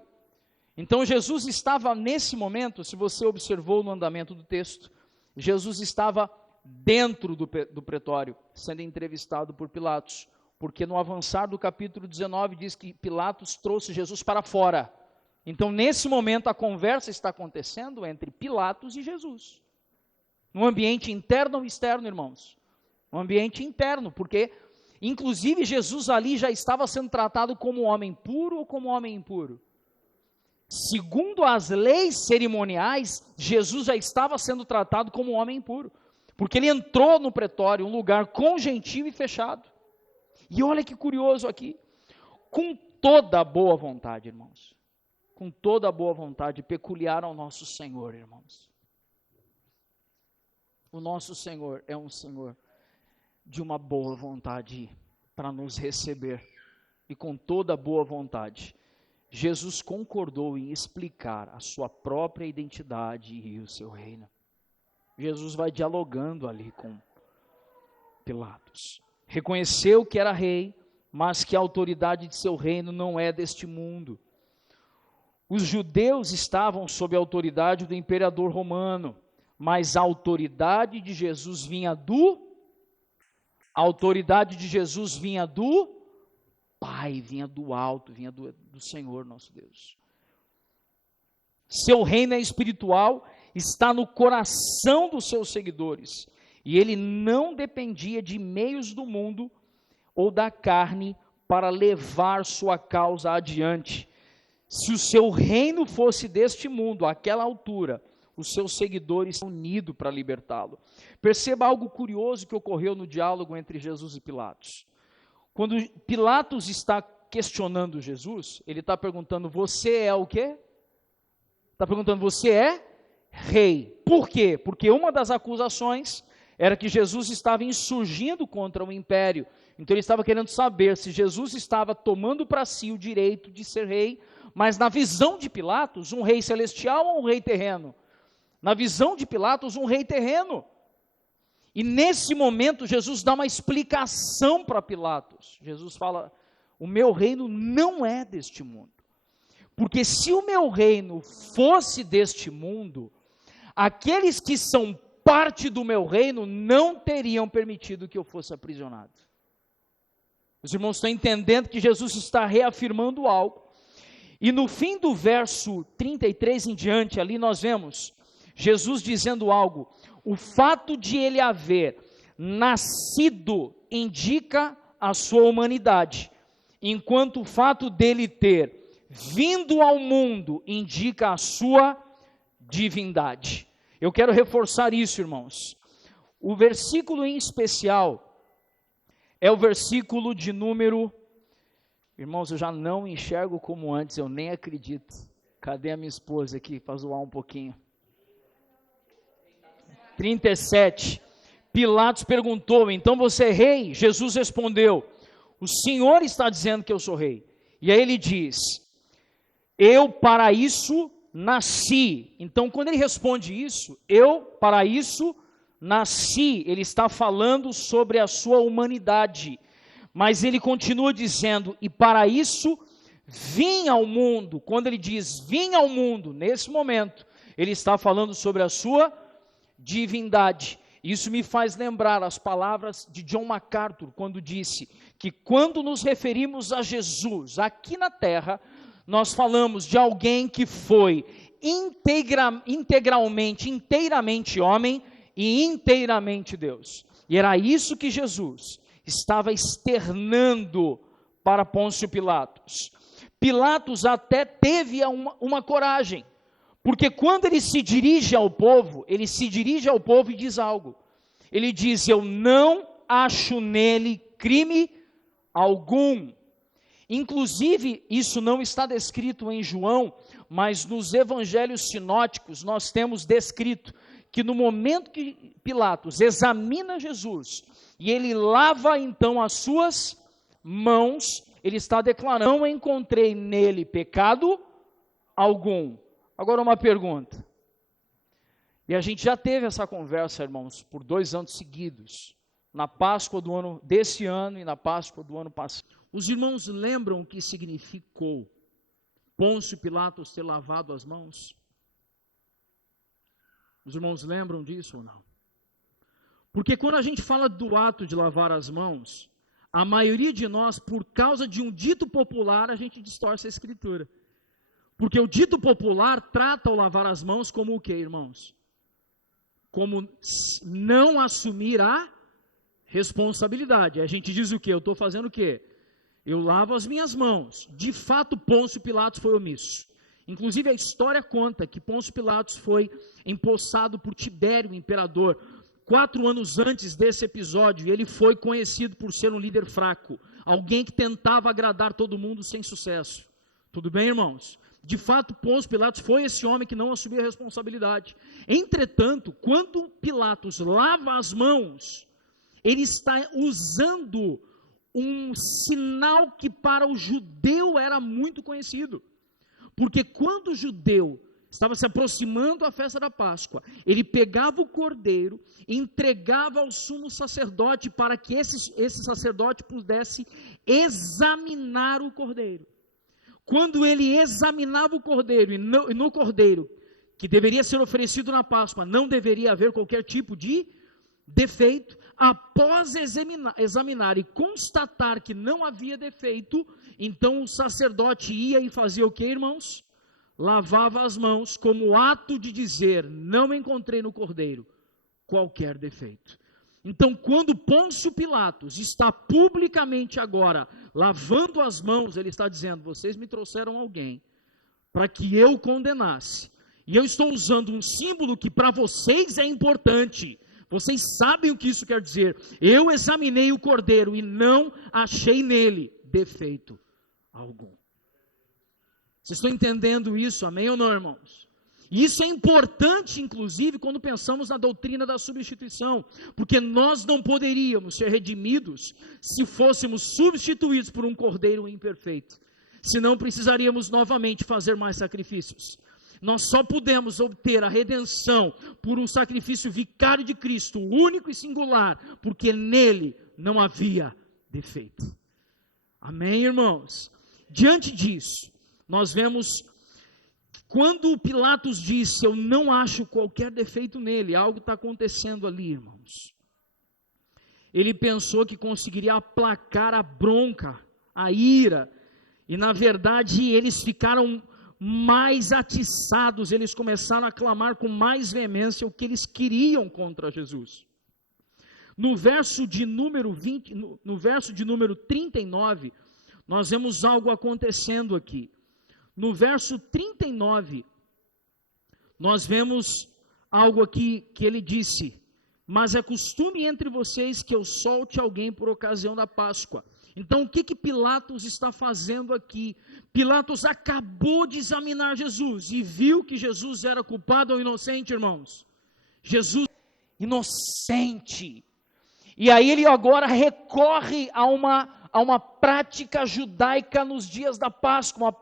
Então Jesus estava nesse momento, se você observou no andamento do texto, Jesus estava dentro do pretório, sendo entrevistado por Pilatos, porque no avançar do capítulo 19 diz que Pilatos trouxe Jesus para fora. Então nesse momento a conversa está acontecendo entre Pilatos e Jesus, no ambiente interno ou externo, irmãos? No ambiente interno, porque inclusive Jesus ali já estava sendo tratado como homem puro ou como homem impuro? Segundo as leis cerimoniais, Jesus já estava sendo tratado como homem impuro, porque ele entrou no pretório, um lugar com gentil e fechado. E olha que curioso aqui, com toda a boa vontade, irmãos, com toda a boa vontade peculiar ao nosso Senhor, irmãos. O nosso Senhor é um Senhor de uma boa vontade para nos receber, e com toda a boa vontade, Jesus concordou em explicar a sua própria identidade e o seu reino. Jesus vai dialogando ali com Pilatos. Reconheceu que era rei, mas que a autoridade de seu reino não é deste mundo. Os judeus estavam sob a autoridade do imperador romano, mas a autoridade de Jesus vinha do Pai, vinha do alto, vinha do Senhor nosso Deus. Seu reino é espiritual, está no coração dos seus seguidores, e ele não dependia de meios do mundo ou da carne para levar sua causa adiante. Se o seu reino fosse deste mundo, àquela altura, os seus seguidores estão unidos para libertá-lo. Perceba algo curioso que ocorreu no diálogo entre Jesus e Pilatos. Quando Pilatos está questionando Jesus, ele está perguntando, você é o quê? Está perguntando, você é rei. Por quê? Porque uma das acusações era que Jesus estava insurgindo contra o império. Então ele estava querendo saber se Jesus estava tomando para si o direito de ser rei, mas na visão de Pilatos, um rei celestial ou um rei terreno? Na visão de Pilatos, um rei terreno. E nesse momento, Jesus dá uma explicação para Pilatos. Jesus fala, o meu reino não é deste mundo. Porque se o meu reino fosse deste mundo, aqueles que são parte do meu reino não teriam permitido que eu fosse aprisionado. Os irmãos estão entendendo que Jesus está reafirmando algo. E no fim do verso 33 em diante, ali nós vemos Jesus dizendo algo. O fato de ele haver nascido indica a sua humanidade, enquanto o fato dele ter vindo ao mundo indica a sua divindade. Eu quero reforçar isso, irmãos. O versículo em especial é o versículo de número... Irmãos, eu já não enxergo como antes, eu nem acredito. Cadê a minha esposa aqui para zoar um pouquinho? 37. Pilatos perguntou, então você é rei? Jesus respondeu, o Senhor está dizendo que eu sou rei. E aí ele diz, eu para isso nasci. Então quando ele responde isso, eu para isso nasci, ele está falando sobre a sua humanidade. Mas ele continua dizendo, e para isso vim ao mundo. Quando ele diz vim ao mundo, nesse momento, ele está falando sobre a sua divindade. Isso me faz lembrar as palavras de John MacArthur, quando disse que quando nos referimos a Jesus aqui na terra, nós falamos de alguém que foi inteiramente homem e inteiramente Deus. E era isso que Jesus estava externando para Pôncio Pilatos. Pilatos até teve uma coragem, porque quando ele se dirige ao povo e diz algo. Ele diz, eu não acho nele crime algum. Inclusive, isso não está descrito em João, mas nos evangelhos sinóticos nós temos descrito que no momento que Pilatos examina Jesus, e ele lava então as suas mãos, ele está declarando, não encontrei nele pecado algum. Agora uma pergunta, e a gente já teve essa conversa, irmãos, por 2 anos seguidos, na Páscoa do ano desse ano e na Páscoa do ano passado. Os irmãos lembram o que significou Pôncio Pilatos ter lavado as mãos? Os irmãos lembram disso ou não? Porque quando a gente fala do ato de lavar as mãos, a maioria de nós, por causa de um dito popular, a gente distorce a escritura. Porque o dito popular trata o lavar as mãos como o quê, irmãos? Como não assumir a responsabilidade. A gente diz o quê? Eu estou fazendo o quê? Eu lavo as minhas mãos. De fato, Pôncio Pilatos foi omisso. Inclusive a história conta que Pôncio Pilatos foi empossado por Tibério, o imperador, 4 anos antes desse episódio, ele foi conhecido por ser um líder fraco, alguém que tentava agradar todo mundo sem sucesso. Tudo bem, irmãos? De fato, Pôncio Pilatos foi esse homem que não assumiu a responsabilidade. Entretanto, quando Pilatos lava as mãos, ele está usando um sinal que para o judeu era muito conhecido. Porque quando o judeu estava se aproximando da festa da Páscoa, ele pegava o cordeiro, entregava ao sumo sacerdote para que esse sacerdote pudesse examinar o cordeiro. Quando ele examinava o cordeiro e no cordeiro que deveria ser oferecido na Páscoa, não deveria haver qualquer tipo de defeito. Após examinar e constatar que não havia defeito, então o sacerdote ia e fazia o que, irmãos? Lavava as mãos como ato de dizer: não encontrei no cordeiro qualquer defeito. Então, quando Pôncio Pilatos está publicamente agora lavando as mãos, ele está dizendo: vocês me trouxeram alguém para que eu condenasse, e eu estou usando um símbolo que para vocês é importante. Vocês sabem o que isso quer dizer. Eu examinei o cordeiro e não achei nele defeito algum. Vocês estão entendendo isso, amém ou não, irmãos? Isso é importante, inclusive, quando pensamos na doutrina da substituição, porque nós não poderíamos ser redimidos se fôssemos substituídos por um cordeiro imperfeito, senão precisaríamos novamente fazer mais sacrifícios. Nós só podemos obter a redenção por um sacrifício vicário de Cristo, único e singular, porque nele não havia defeito. Amém, irmãos? Diante disso, nós vemos que quando Pilatos disse: eu não acho qualquer defeito nele, algo está acontecendo ali, irmãos. Ele pensou que conseguiria aplacar a bronca, a ira, e na verdade eles ficaram mais atiçados, eles começaram a clamar com mais veemência o que eles queriam contra Jesus. No verso de número 39, nós vemos algo acontecendo aqui. No verso 39, nós vemos algo aqui que ele disse: mas é costume entre vocês que eu solte alguém por ocasião da Páscoa. Então o que Pilatos está fazendo aqui? Pilatos acabou de examinar Jesus e viu que Jesus era culpado ou inocente, irmãos? Jesus inocente. E aí ele agora recorre a uma prática judaica nos dias da Páscoa,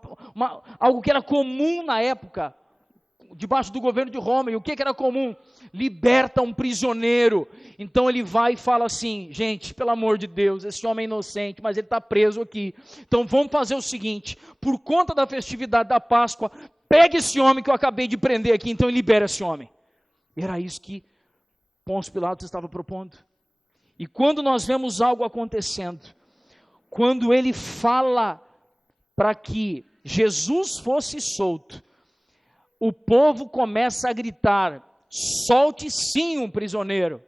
algo que era comum na época, debaixo do governo de Roma. E o que era comum? Liberta um prisioneiro. Então ele vai e fala assim: gente, pelo amor de Deus, esse homem é inocente, mas ele está preso aqui, então vamos fazer o seguinte, por conta da festividade da Páscoa, pega esse homem que eu acabei de prender aqui, então e libera esse homem. Era isso que Pôncio Pilatos estava propondo. E quando nós vemos algo acontecendo, quando ele fala para que Jesus fosse solto, o povo começa a gritar: solte sim um prisioneiro,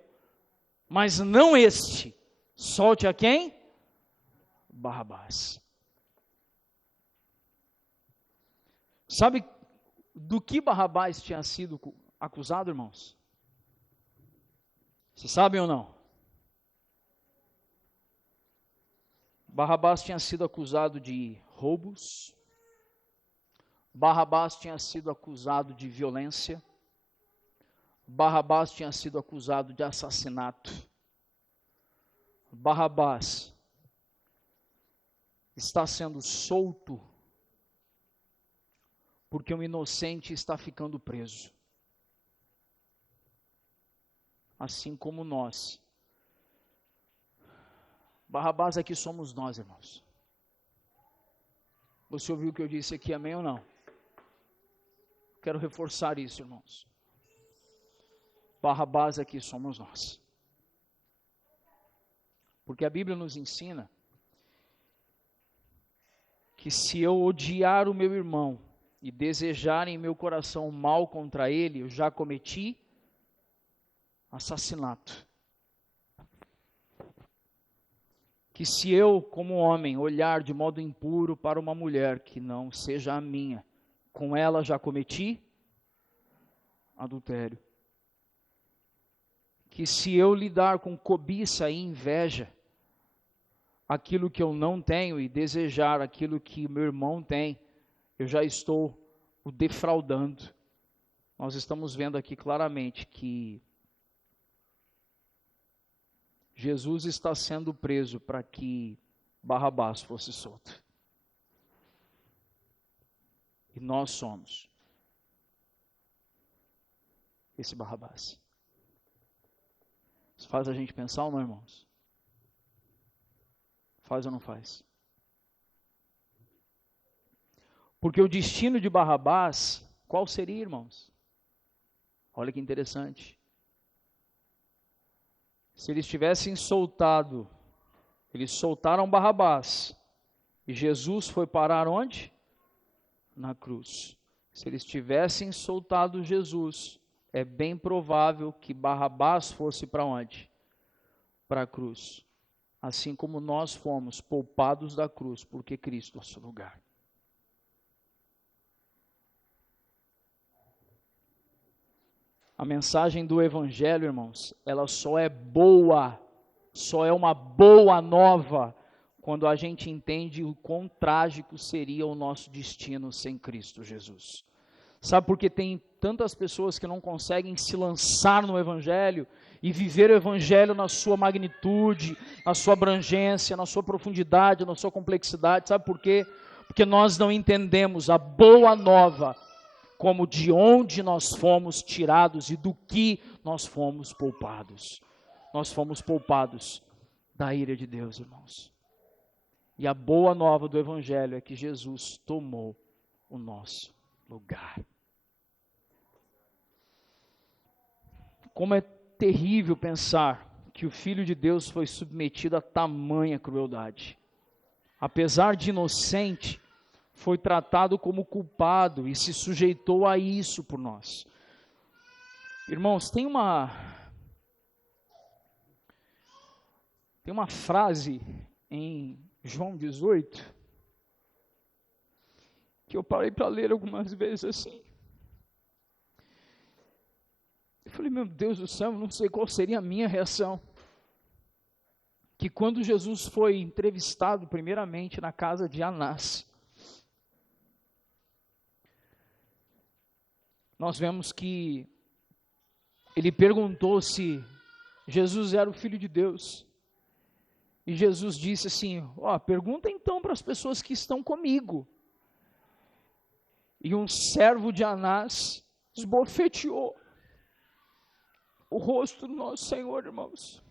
mas não este. Solte a quem? Barrabás. Sabe do que Barrabás tinha sido acusado, irmãos? Vocês sabem ou não? Barrabás tinha sido acusado de roubos. Barrabás tinha sido acusado de violência. Barrabás tinha sido acusado de assassinato. Barrabás está sendo solto porque um inocente está ficando preso. Assim como nós. Barrabás aqui somos nós, irmãos. Você ouviu o que eu disse aqui, amém ou não? Quero reforçar isso, irmãos. Barrabás aqui somos nós. Porque a Bíblia nos ensina que se eu odiar o meu irmão e desejar em meu coração mal contra ele, eu já cometi assassinato. Que se eu, como homem, olhar de modo impuro para uma mulher que não seja a minha, com ela já cometi adultério. Que se eu lidar com cobiça e inveja, aquilo que eu não tenho, e desejar aquilo que meu irmão tem, eu já estou o defraudando. Nós estamos vendo aqui claramente que Jesus está sendo preso para que Barrabás fosse solto. E nós somos esse Barrabás. Isso faz a gente pensar ou não, irmãos? Faz ou não faz? Porque o destino de Barrabás, qual seria, irmãos? Olha que interessante. Se eles tivessem soltado, eles soltaram Barrabás, e Jesus foi parar onde? Na cruz. Se eles tivessem soltado Jesus, é bem provável que Barrabás fosse para onde? Para a cruz. Assim como nós fomos poupados da cruz, porque Cristo é nosso lugar. A mensagem do Evangelho, irmãos, ela só é boa, só é uma boa nova, quando a gente entende o quão trágico seria o nosso destino sem Cristo Jesus. Sabe por que tem tantas pessoas que não conseguem se lançar no Evangelho e viver o Evangelho na sua magnitude, na sua abrangência, na sua profundidade, na sua complexidade? Sabe por quê? Porque nós não entendemos a boa nova como de onde nós fomos tirados e do que nós fomos poupados. Nós fomos poupados da ira de Deus, irmãos. E a boa nova do Evangelho é que Jesus tomou o nosso lugar. Como é terrível pensar que o Filho de Deus foi submetido a tamanha crueldade. Apesar de inocente, foi tratado como culpado e se sujeitou a isso por nós. Irmãos, tem uma frase em João 18 que eu parei para ler algumas vezes assim. Eu falei, meu Deus do céu, não sei qual seria a minha reação. Que quando Jesus foi entrevistado primeiramente na casa de Anás, nós vemos que ele perguntou se Jesus era o Filho de Deus. E Jesus disse assim, pergunta então para as pessoas que estão comigo. E um servo de Anás esbofeteou o rosto do nosso Senhor, irmãos.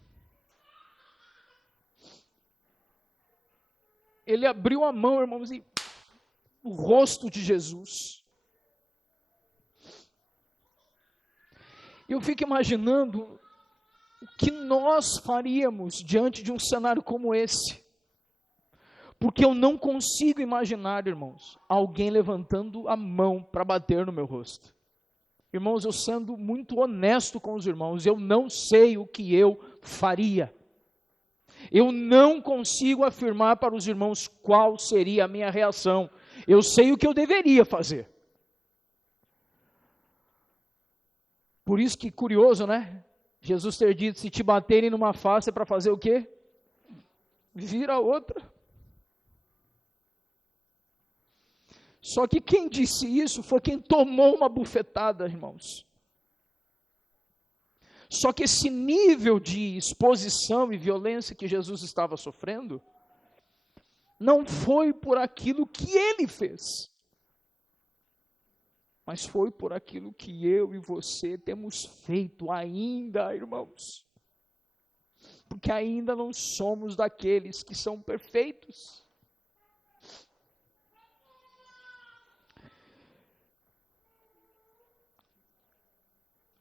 Ele abriu a mão, irmãos, e o rosto de Jesus. Eu fico imaginando o que nós faríamos diante de um cenário como esse. Porque eu não consigo imaginar, irmãos, alguém levantando a mão para bater no meu rosto. Irmãos, eu sendo muito honesto com os irmãos, eu não sei o que eu faria. Eu não consigo afirmar para os irmãos qual seria a minha reação. Eu sei o que eu deveria fazer. Por isso que curioso, né? Jesus ter dito, se te baterem numa face é para fazer o quê? Vira a outra. Só que quem disse isso foi quem tomou uma bufetada, irmãos. Só que esse nível de exposição e violência que Jesus estava sofrendo, não foi por aquilo que ele fez, mas foi por aquilo que eu e você temos feito ainda, irmãos. Porque ainda não somos daqueles que são perfeitos.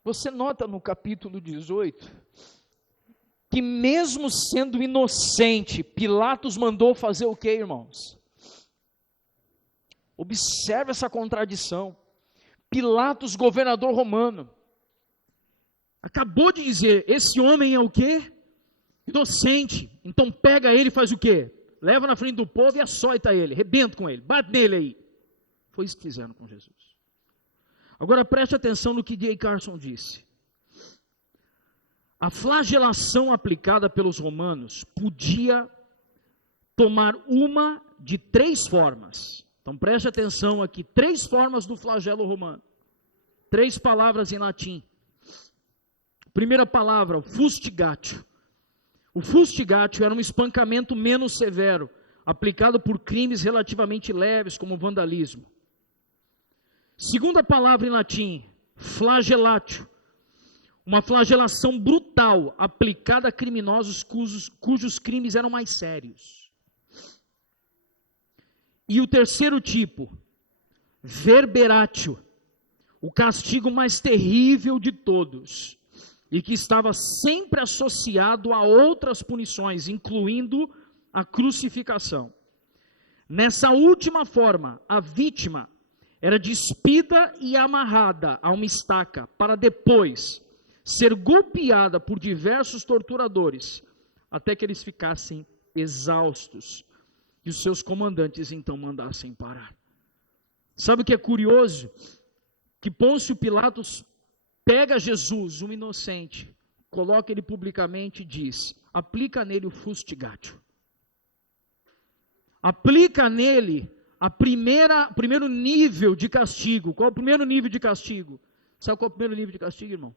Você nota no capítulo 18, que mesmo sendo inocente, Pilatos mandou fazer o quê, irmãos? Observe essa contradição. Pilatos, governador romano, acabou de dizer, esse homem é o quê? Inocente. Então pega ele e faz o quê? Leva na frente do povo e açoita ele, rebenta com ele, bate nele aí. Foi isso que fizeram com Jesus. Agora preste atenção no que D.A. Carson disse. A flagelação aplicada pelos romanos podia tomar uma de 3 formas. Então preste atenção aqui, 3 formas do flagelo romano. 3 palavras em latim. Primeira palavra, fustigatio. O fustigatio era um espancamento menos severo, aplicado por crimes relativamente leves, como vandalismo. Segunda palavra em latim, flagelatio. Uma flagelação brutal, aplicada a criminosos cujos crimes eram mais sérios. E o terceiro tipo, verberatio. o castigo mais terrível de todos, e que estava sempre associado a outras punições, incluindo a crucificação. Nessa última forma, a vítima era despida e amarrada a uma estaca, para depois ser golpeada por diversos torturadores, até que eles ficassem exaustos, e os seus comandantes então mandassem parar. Sabe o que é curioso? Que Pôncio Pilatos pega Jesus, um inocente, coloca ele publicamente e diz: aplica nele o fustigatio. Aplica nele primeiro nível de castigo. Qual é o primeiro nível de castigo? Sabe qual é o primeiro nível de castigo, irmão?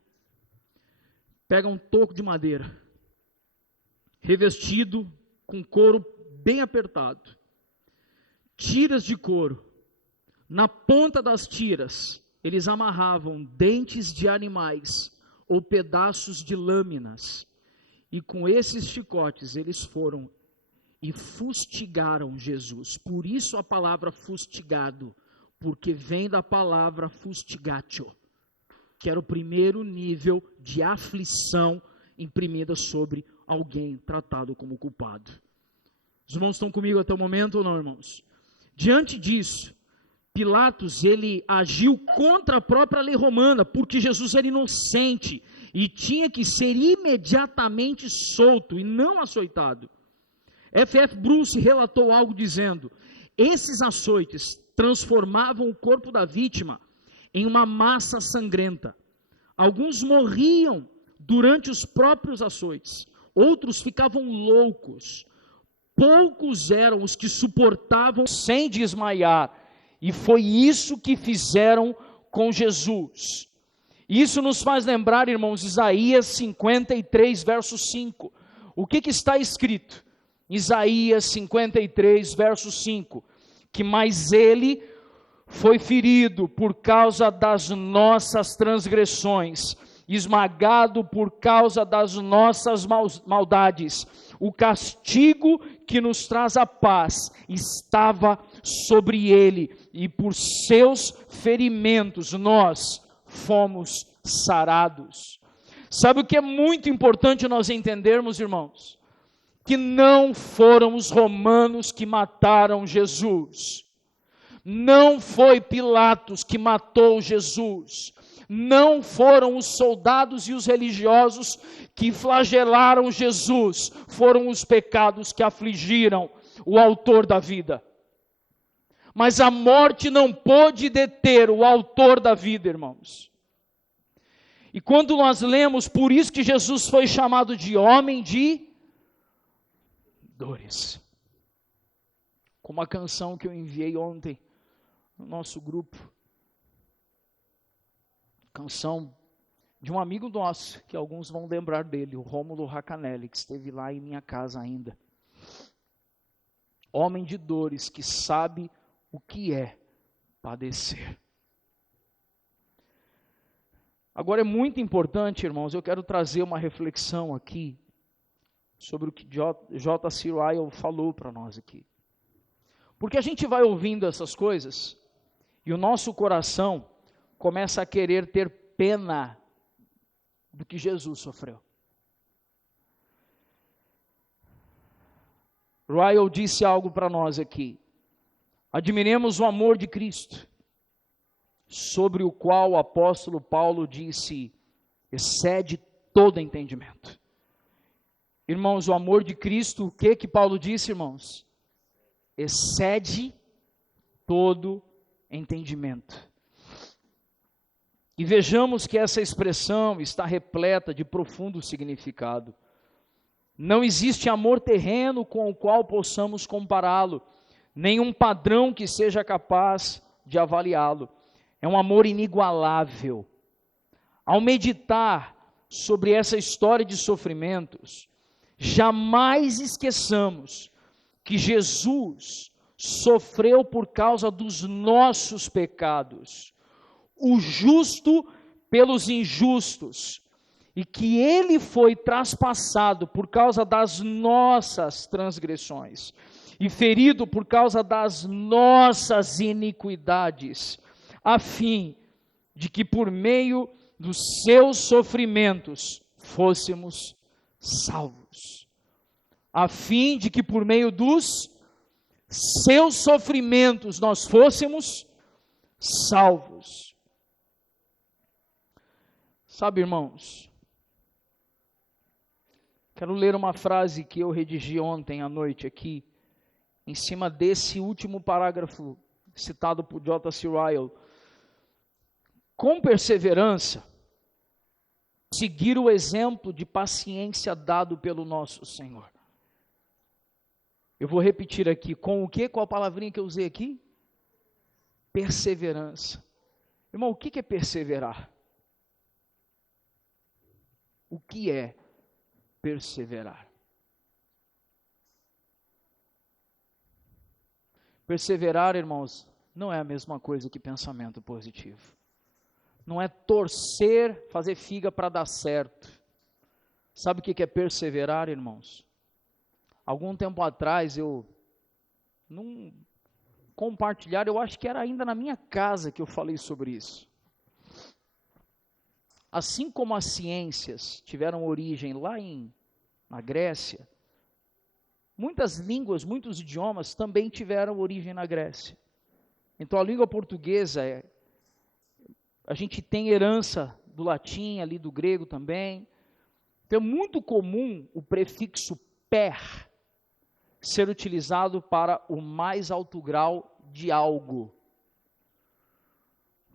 Pega um toco de madeira, revestido com couro bem apertado, tiras de couro. Na ponta das tiras, eles amarravam dentes de animais ou pedaços de lâminas. E com esses chicotes, eles foram e fustigaram Jesus. Por isso a palavra fustigado, porque vem da palavra fustigatio, que era o primeiro nível de aflição imprimida sobre alguém tratado como culpado. Os irmãos estão comigo até o momento ou não, irmãos? Diante disso, Pilatos, ele agiu contra a própria lei romana, porque Jesus era inocente e tinha que ser imediatamente solto e não açoitado. F.F. Bruce relatou algo dizendo: esses açoites transformavam o corpo da vítima em uma massa sangrenta. Alguns morriam durante os próprios açoites, outros ficavam loucos. Poucos eram os que suportavam sem desmaiar, e foi isso que fizeram com Jesus. Isso nos faz lembrar, irmãos, Isaías 53, verso 5. O que está escrito? Isaías 53, verso 5, que mais ele foi ferido por causa das nossas transgressões, esmagado por causa das nossas maldades. O castigo que nos traz a paz estava sobre ele, e por seus ferimentos nós fomos sarados. Sabe o que é muito importante nós entendermos, irmãos? Que não foram os romanos que mataram Jesus, não foi Pilatos que matou Jesus, não foram os soldados e os religiosos que flagelaram Jesus, foram os pecados que afligiram o autor da vida. Mas a morte não pôde deter o autor da vida, irmãos. E quando nós lemos, por isso que Jesus foi chamado de homem de dores. Como a canção que eu enviei ontem no nosso grupo. Canção de um amigo nosso, que alguns vão lembrar dele, o Rômulo Racanelli, que esteve lá em minha casa ainda. Homem de dores, que sabe o que é padecer. Agora é muito importante, irmãos, eu quero trazer uma reflexão aqui sobre o que J. Ryle falou para nós aqui. Porque a gente vai ouvindo essas coisas e o nosso coração começa a querer ter pena do que Jesus sofreu. Ryle disse algo para nós aqui: admiremos o amor de Cristo, sobre o qual o apóstolo Paulo disse, excede todo entendimento. Irmãos, o amor de Cristo, o que Paulo disse, irmãos? Excede todo entendimento. E vejamos que essa expressão está repleta de profundo significado. Não existe amor terreno com o qual possamos compará-lo, nenhum padrão que seja capaz de avaliá-lo. É um amor inigualável. Ao meditar sobre essa história de sofrimentos, jamais esqueçamos que Jesus sofreu por causa dos nossos pecados, o justo pelos injustos, e que ele foi traspassado por causa das nossas transgressões, e ferido por causa das nossas iniquidades, a fim de que por meio dos seus sofrimentos fôssemos salvos. A fim de que por meio dos seus sofrimentos nós fôssemos salvos. Sabe, irmãos, quero ler uma frase que eu redigi ontem à noite aqui, em cima desse último parágrafo citado por J.C. Ryle. Com perseverança, seguir o exemplo de paciência dado pelo nosso Senhor. Eu vou repetir aqui, com o quê? Qual a palavrinha que eu usei aqui? Perseverança. Irmão, o que é perseverar? O que é perseverar? Perseverar, irmãos, não é a mesma coisa que pensamento positivo. Não é torcer, fazer figa para dar certo. Sabe o que é perseverar, irmãos? Algum tempo atrás, num compartilhar, eu acho que era ainda na minha casa que eu falei sobre isso. Assim como as ciências tiveram origem lá na Grécia, muitas línguas, muitos idiomas também tiveram origem na Grécia. Então a língua portuguesa, a gente tem herança do latim, ali do grego também. Então é muito comum o prefixo per ser utilizado para o mais alto grau de algo.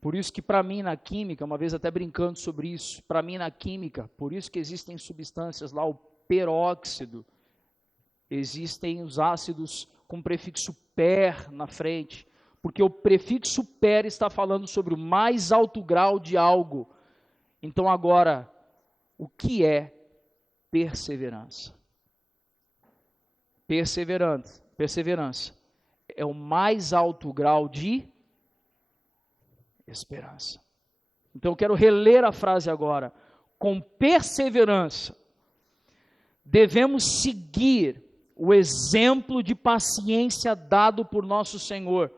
Por isso que para mim na química, uma vez até brincando sobre isso, para mim na química, por isso que existem substâncias lá, o peróxido, existem os ácidos com prefixo per na frente, porque o prefixo per está falando sobre o mais alto grau de algo. Então agora, o que é perseverança? Perseverança é o mais alto grau de esperança. Então eu quero reler a frase agora. Com perseverança, devemos seguir o exemplo de paciência dado por nosso Senhor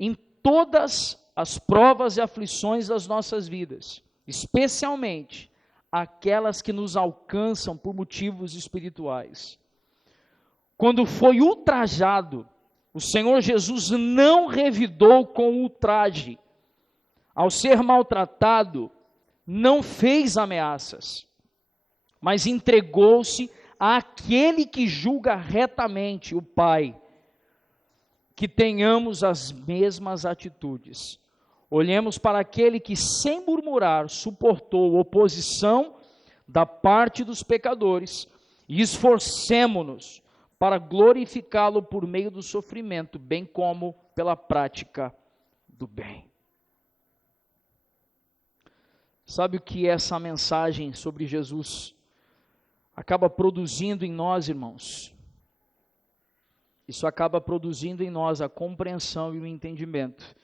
em todas as provas e aflições das nossas vidas, especialmente aquelas que nos alcançam por motivos espirituais. Quando foi ultrajado, o Senhor Jesus não revidou com ultraje. Ao ser maltratado, não fez ameaças, mas entregou-se àquele que julga retamente, o Pai. Que tenhamos as mesmas atitudes. Olhemos para aquele que, sem murmurar, suportou oposição da parte dos pecadores e esforcemo-nos para glorificá-lo por meio do sofrimento, bem como pela prática do bem. Sabe o que essa mensagem sobre Jesus acaba produzindo em nós, irmãos? Isso acaba produzindo em nós a compreensão e o entendimento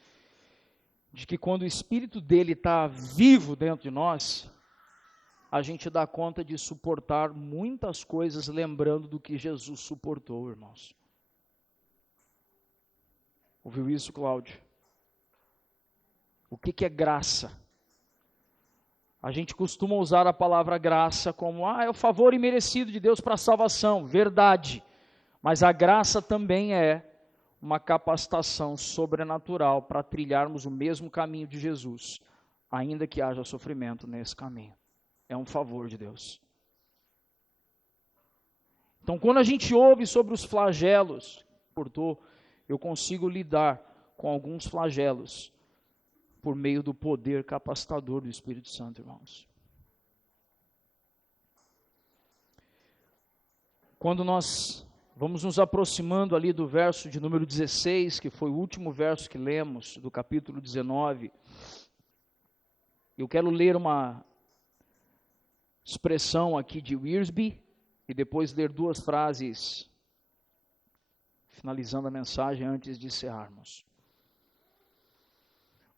de que quando o Espírito dele está vivo dentro de nós, a gente dá conta de suportar muitas coisas lembrando do que Jesus suportou, irmãos. Ouviu isso, Cláudio? O que é graça? A gente costuma usar a palavra graça como, é o favor imerecido de Deus para a salvação, verdade. Mas a graça também é uma capacitação sobrenatural para trilharmos o mesmo caminho de Jesus, ainda que haja sofrimento nesse caminho. É um favor de Deus. Então, quando a gente ouve sobre os flagelos, eu consigo lidar com alguns flagelos por meio do poder capacitador do Espírito Santo, irmãos. Quando nós vamos nos aproximando ali do verso de número 16, que foi o último verso que lemos, do capítulo 19, eu quero ler uma expressão aqui de Wiersbe, e depois ler duas frases, finalizando a mensagem antes de encerrarmos.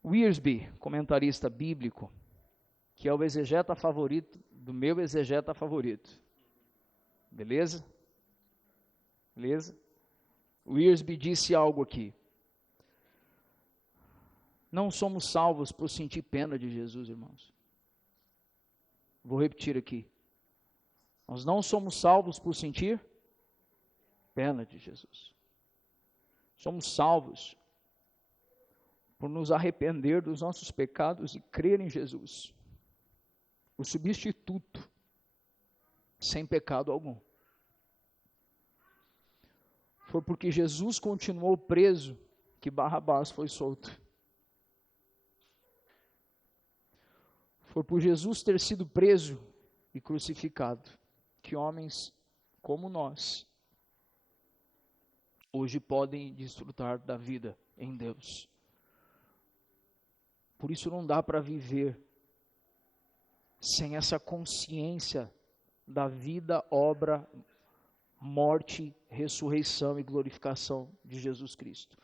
Wiersbe, comentarista bíblico, que é o exegeta favorito do meu exegeta favorito. Beleza? Beleza? Wiersbe disse algo aqui. não somos salvos por sentir pena de Jesus, irmãos. Vou repetir aqui. Nós não somos salvos por sentir pena de Jesus. Somos salvos por nos arrepender dos nossos pecados e crer em Jesus, o substituto, sem pecado algum. Foi porque Jesus continuou preso que Barrabás foi solto. Foi por Jesus ter sido preso e crucificado que homens como nós hoje podem desfrutar da vida em Deus. Por isso não dá para viver sem essa consciência da vida, obra, morte, ressurreição e glorificação de Jesus Cristo.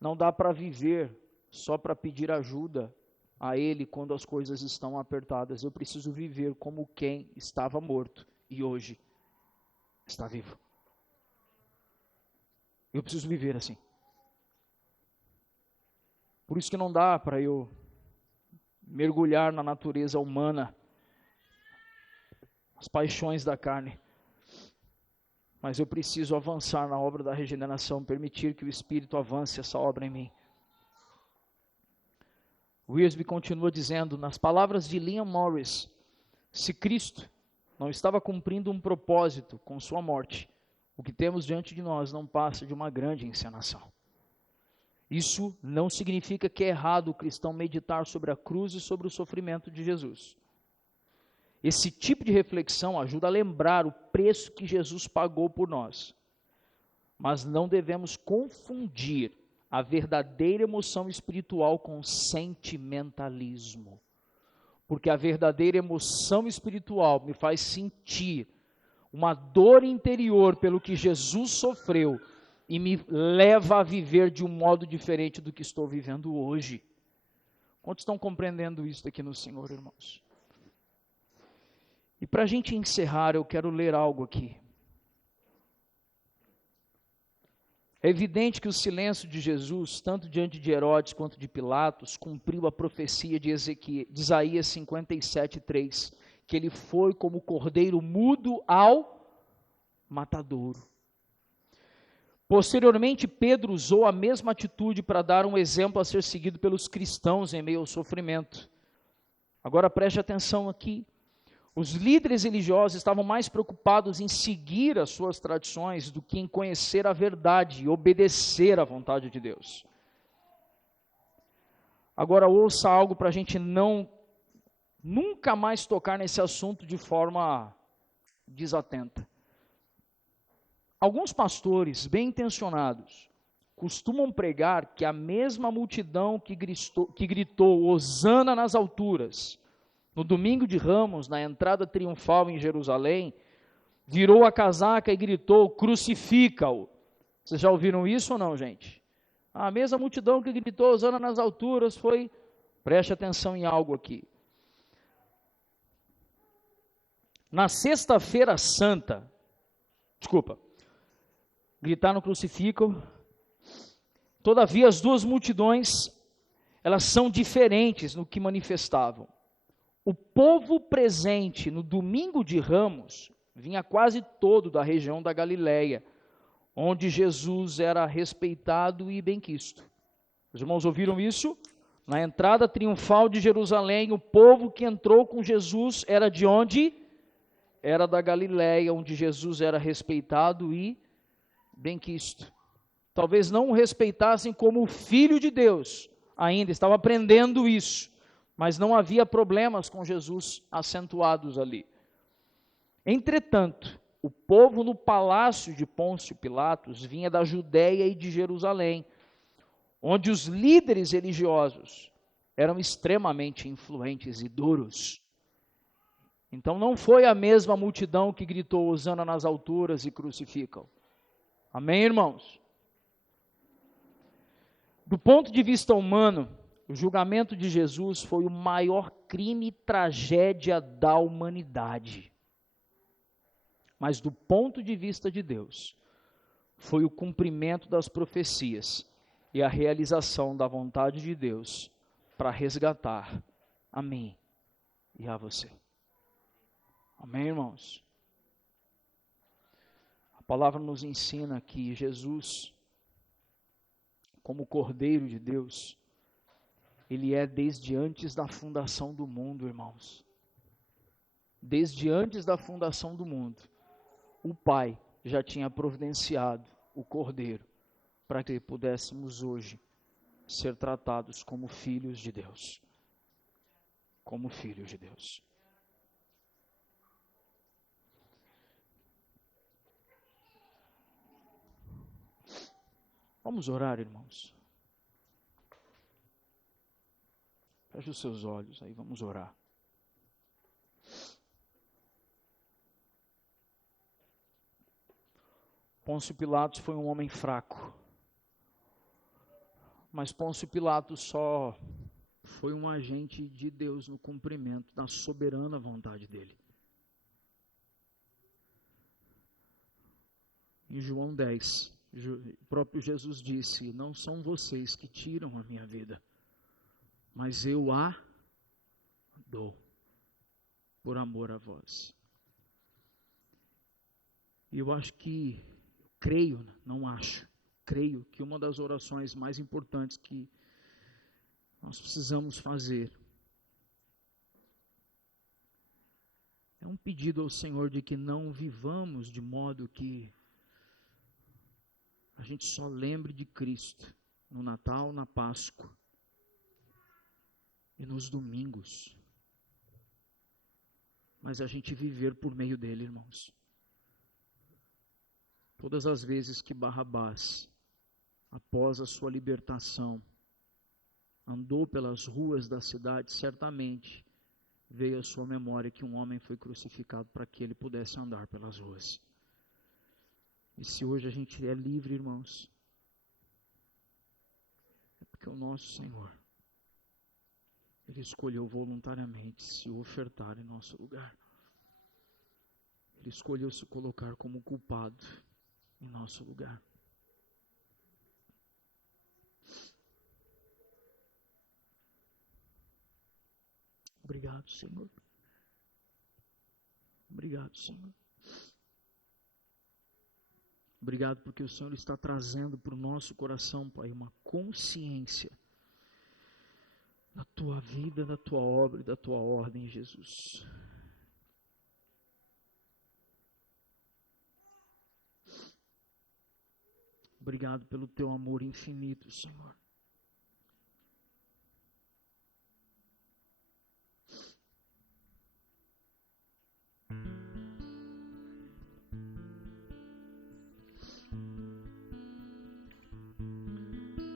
Não dá para viver só para pedir ajuda a Ele quando as coisas estão apertadas. Eu preciso viver como quem estava morto e hoje está vivo. Eu preciso viver assim. Por isso que não dá para eu mergulhar na natureza humana, as paixões da carne. Mas eu preciso avançar na obra da regeneração, permitir que o Espírito avance essa obra em mim. Wiersbe continua dizendo, nas palavras de Liam Morris, se Cristo não estava cumprindo um propósito com sua morte, o que temos diante de nós não passa de uma grande encenação. Isso não significa que é errado o cristão meditar sobre a cruz e sobre o sofrimento de Jesus. Esse tipo de reflexão ajuda a lembrar o preço que Jesus pagou por nós. Mas não devemos confundir a verdadeira emoção espiritual com sentimentalismo. Porque a verdadeira emoção espiritual me faz sentir uma dor interior pelo que Jesus sofreu e me leva a viver de um modo diferente do que estou vivendo hoje. Quantos estão compreendendo isso aqui no Senhor, irmãos? E para a gente encerrar, eu quero ler algo aqui. É evidente que o silêncio de Jesus, tanto diante de Herodes quanto de Pilatos, cumpriu a profecia de Isaías 57:3, que ele foi como cordeiro mudo ao matadouro. Posteriormente, Pedro usou a mesma atitude para dar um exemplo a ser seguido pelos cristãos em meio ao sofrimento. Agora preste atenção aqui. Os líderes religiosos estavam mais preocupados em seguir as suas tradições do que em conhecer a verdade e obedecer à vontade de Deus. Agora ouça algo para a gente nunca mais tocar nesse assunto de forma desatenta. Alguns pastores bem intencionados costumam pregar que a mesma multidão que gritou Hosana nas alturas, no domingo de Ramos, na entrada triunfal em Jerusalém, virou a casaca e gritou, crucifica-o. Vocês já ouviram isso ou não, gente? A mesma multidão que gritou Hosana nas alturas foi, preste atenção em algo aqui. Na sexta-feira santa, gritaram crucifica-o. Todavia as duas multidões, elas são diferentes no que manifestavam. O povo presente no domingo de Ramos vinha quase todo da região da Galileia, onde Jesus era respeitado e benquisto. Os irmãos ouviram isso? Na entrada triunfal de Jerusalém, o povo que entrou com Jesus era de onde? Era da Galileia, onde Jesus era respeitado e benquisto. Talvez não o respeitassem como o Filho de Deus, ainda estava aprendendo isso. Mas não havia problemas com Jesus acentuados ali. Entretanto, o povo no palácio de Pôncio Pilatos vinha da Judéia e de Jerusalém, onde os líderes religiosos eram extremamente influentes e duros. Então não foi a mesma multidão que gritou Hosana nas alturas e crucificam. Amém, irmãos? Do ponto de vista humano, o julgamento de Jesus foi o maior crime e tragédia da humanidade. Mas do ponto de vista de Deus, foi o cumprimento das profecias e a realização da vontade de Deus para resgatar a mim e a você. Amém, irmãos? A palavra nos ensina que Jesus, como Cordeiro de Deus, Ele é desde antes da fundação do mundo, irmãos. Desde antes da fundação do mundo, o Pai já tinha providenciado o Cordeiro para que pudéssemos hoje ser tratados como filhos de Deus. Como filhos de Deus. Vamos orar, irmãos. Feche os seus olhos aí, vamos orar. Pôncio Pilatos foi um homem fraco. Mas Pôncio Pilatos só foi um agente de Deus no cumprimento da soberana vontade dele. Em João 10, o próprio Jesus disse: não são vocês que tiram a minha vida, mas eu a dou por amor a vós. E eu acho que, creio que uma das orações mais importantes que nós precisamos fazer é um pedido ao Senhor de que não vivamos de modo que a gente só lembre de Cristo no Natal, na Páscoa e nos domingos, mas a gente viver por meio dele, irmãos. Todas as vezes que Barrabás, após a sua libertação, andou pelas ruas da cidade, certamente veio à sua memória que um homem foi crucificado para que ele pudesse andar pelas ruas. E se hoje a gente é livre, irmãos, é porque o nosso Senhor, Ele escolheu voluntariamente se ofertar em nosso lugar. Ele escolheu se colocar como culpado em nosso lugar. Obrigado, Senhor. Obrigado, Senhor. Obrigado porque o Senhor está trazendo para o nosso coração, Pai, uma consciência da Tua vida, da Tua obra e da Tua ordem, Jesus. Obrigado pelo Teu amor infinito, Senhor.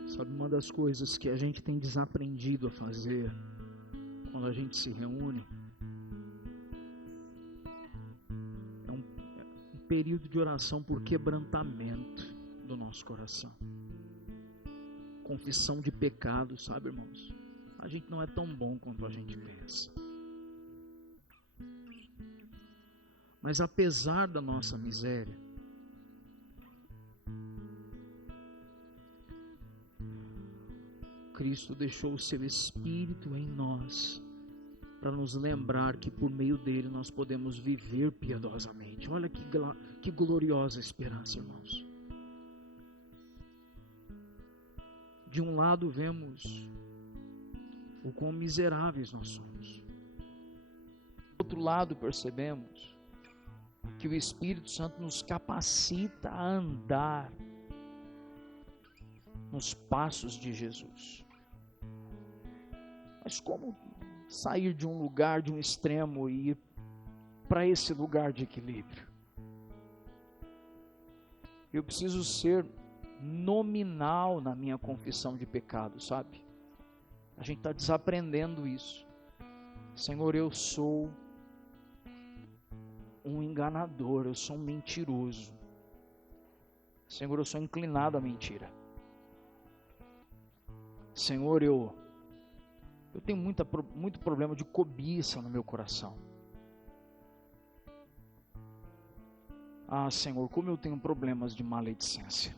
Sabe, uma das coisas que a gente tem desaprendido a fazer quando a gente se reúne é um período de oração por quebrantamento do nosso coração. Confissão de pecado, sabe, irmãos? A gente não é tão bom quanto a gente pensa. Mas apesar da nossa miséria, Cristo deixou o seu Espírito em nós para nos lembrar que por meio dele nós podemos viver piedosamente. Olha que gloriosa esperança, irmãos. De um lado vemos o quão miseráveis nós somos. Do outro lado percebemos que o Espírito Santo nos capacita a andar nos passos de Jesus. Mas como sair de um lugar, de um extremo e ir para esse lugar de equilíbrio? Eu preciso ser nominal na minha confissão de pecado, sabe? A gente está desaprendendo isso. Senhor, eu sou um enganador, eu sou um mentiroso. Senhor, eu sou inclinado à mentira. Senhor, eu tenho muito problema de cobiça no meu coração. Ah, Senhor, como eu tenho problemas de maledicência.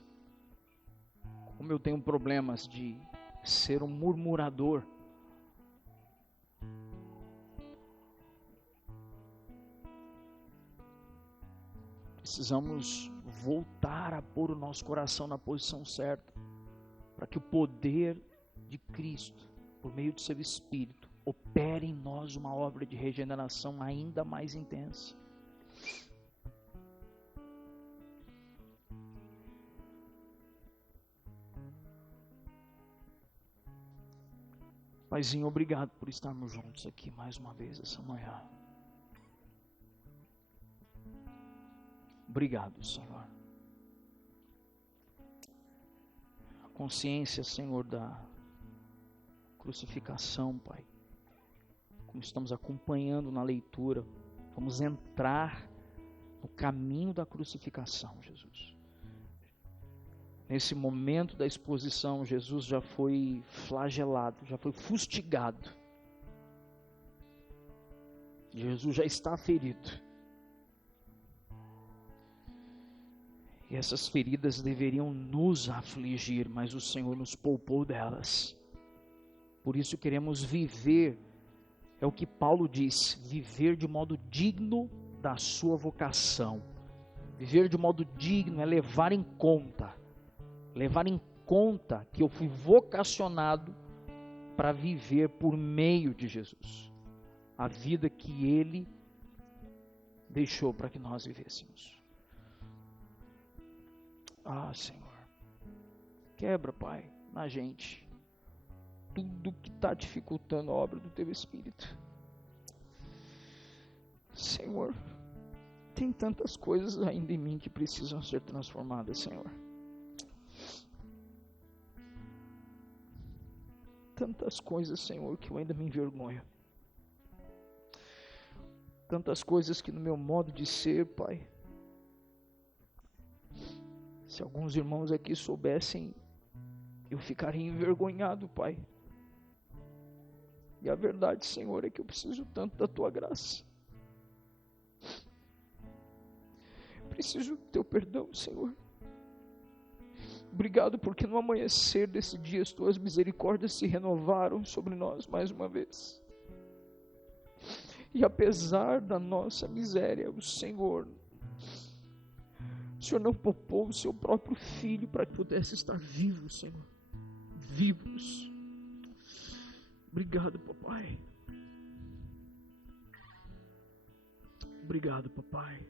Como eu tenho problemas de ser um murmurador Precisamos voltar a pôr o nosso coração na posição certa, para que o poder de Cristo, por meio do seu Espírito, opere em nós uma obra de regeneração ainda mais intensa. Paizinho, obrigado por estarmos juntos aqui mais uma vez essa manhã. Obrigado, Senhor. A consciência, Senhor, da crucificação, Pai. Como estamos acompanhando na leitura, vamos entrar no caminho da crucificação, Jesus. Nesse momento da exposição, Jesus já foi flagelado, já foi fustigado. Jesus já está ferido. E essas feridas deveriam nos afligir, mas o Senhor nos poupou delas. Por isso queremos viver, é o que Paulo diz, viver de modo digno da sua vocação. Viver de modo digno é levar em conta que eu fui vocacionado para viver por meio de Jesus. A vida que Ele deixou para que nós vivêssemos. Ah, Senhor, quebra, Pai, na gente tudo que está dificultando a obra do Teu Espírito. Senhor, tem tantas coisas ainda em mim que precisam ser transformadas, Senhor. Tantas coisas, Senhor, que eu ainda me envergonho. Tantas coisas que no meu modo de ser, Pai, se alguns irmãos aqui soubessem, eu ficaria envergonhado, Pai. E a verdade, Senhor, é que eu preciso tanto da Tua graça. Preciso do Teu perdão, Senhor. Obrigado porque no amanhecer desse dia as Tuas misericórdias se renovaram sobre nós mais uma vez. E apesar da nossa miséria, o Senhor não poupou o Seu próprio Filho para que pudesse estar vivo, Senhor. Vivos. Obrigado, Papai. Obrigado, Papai.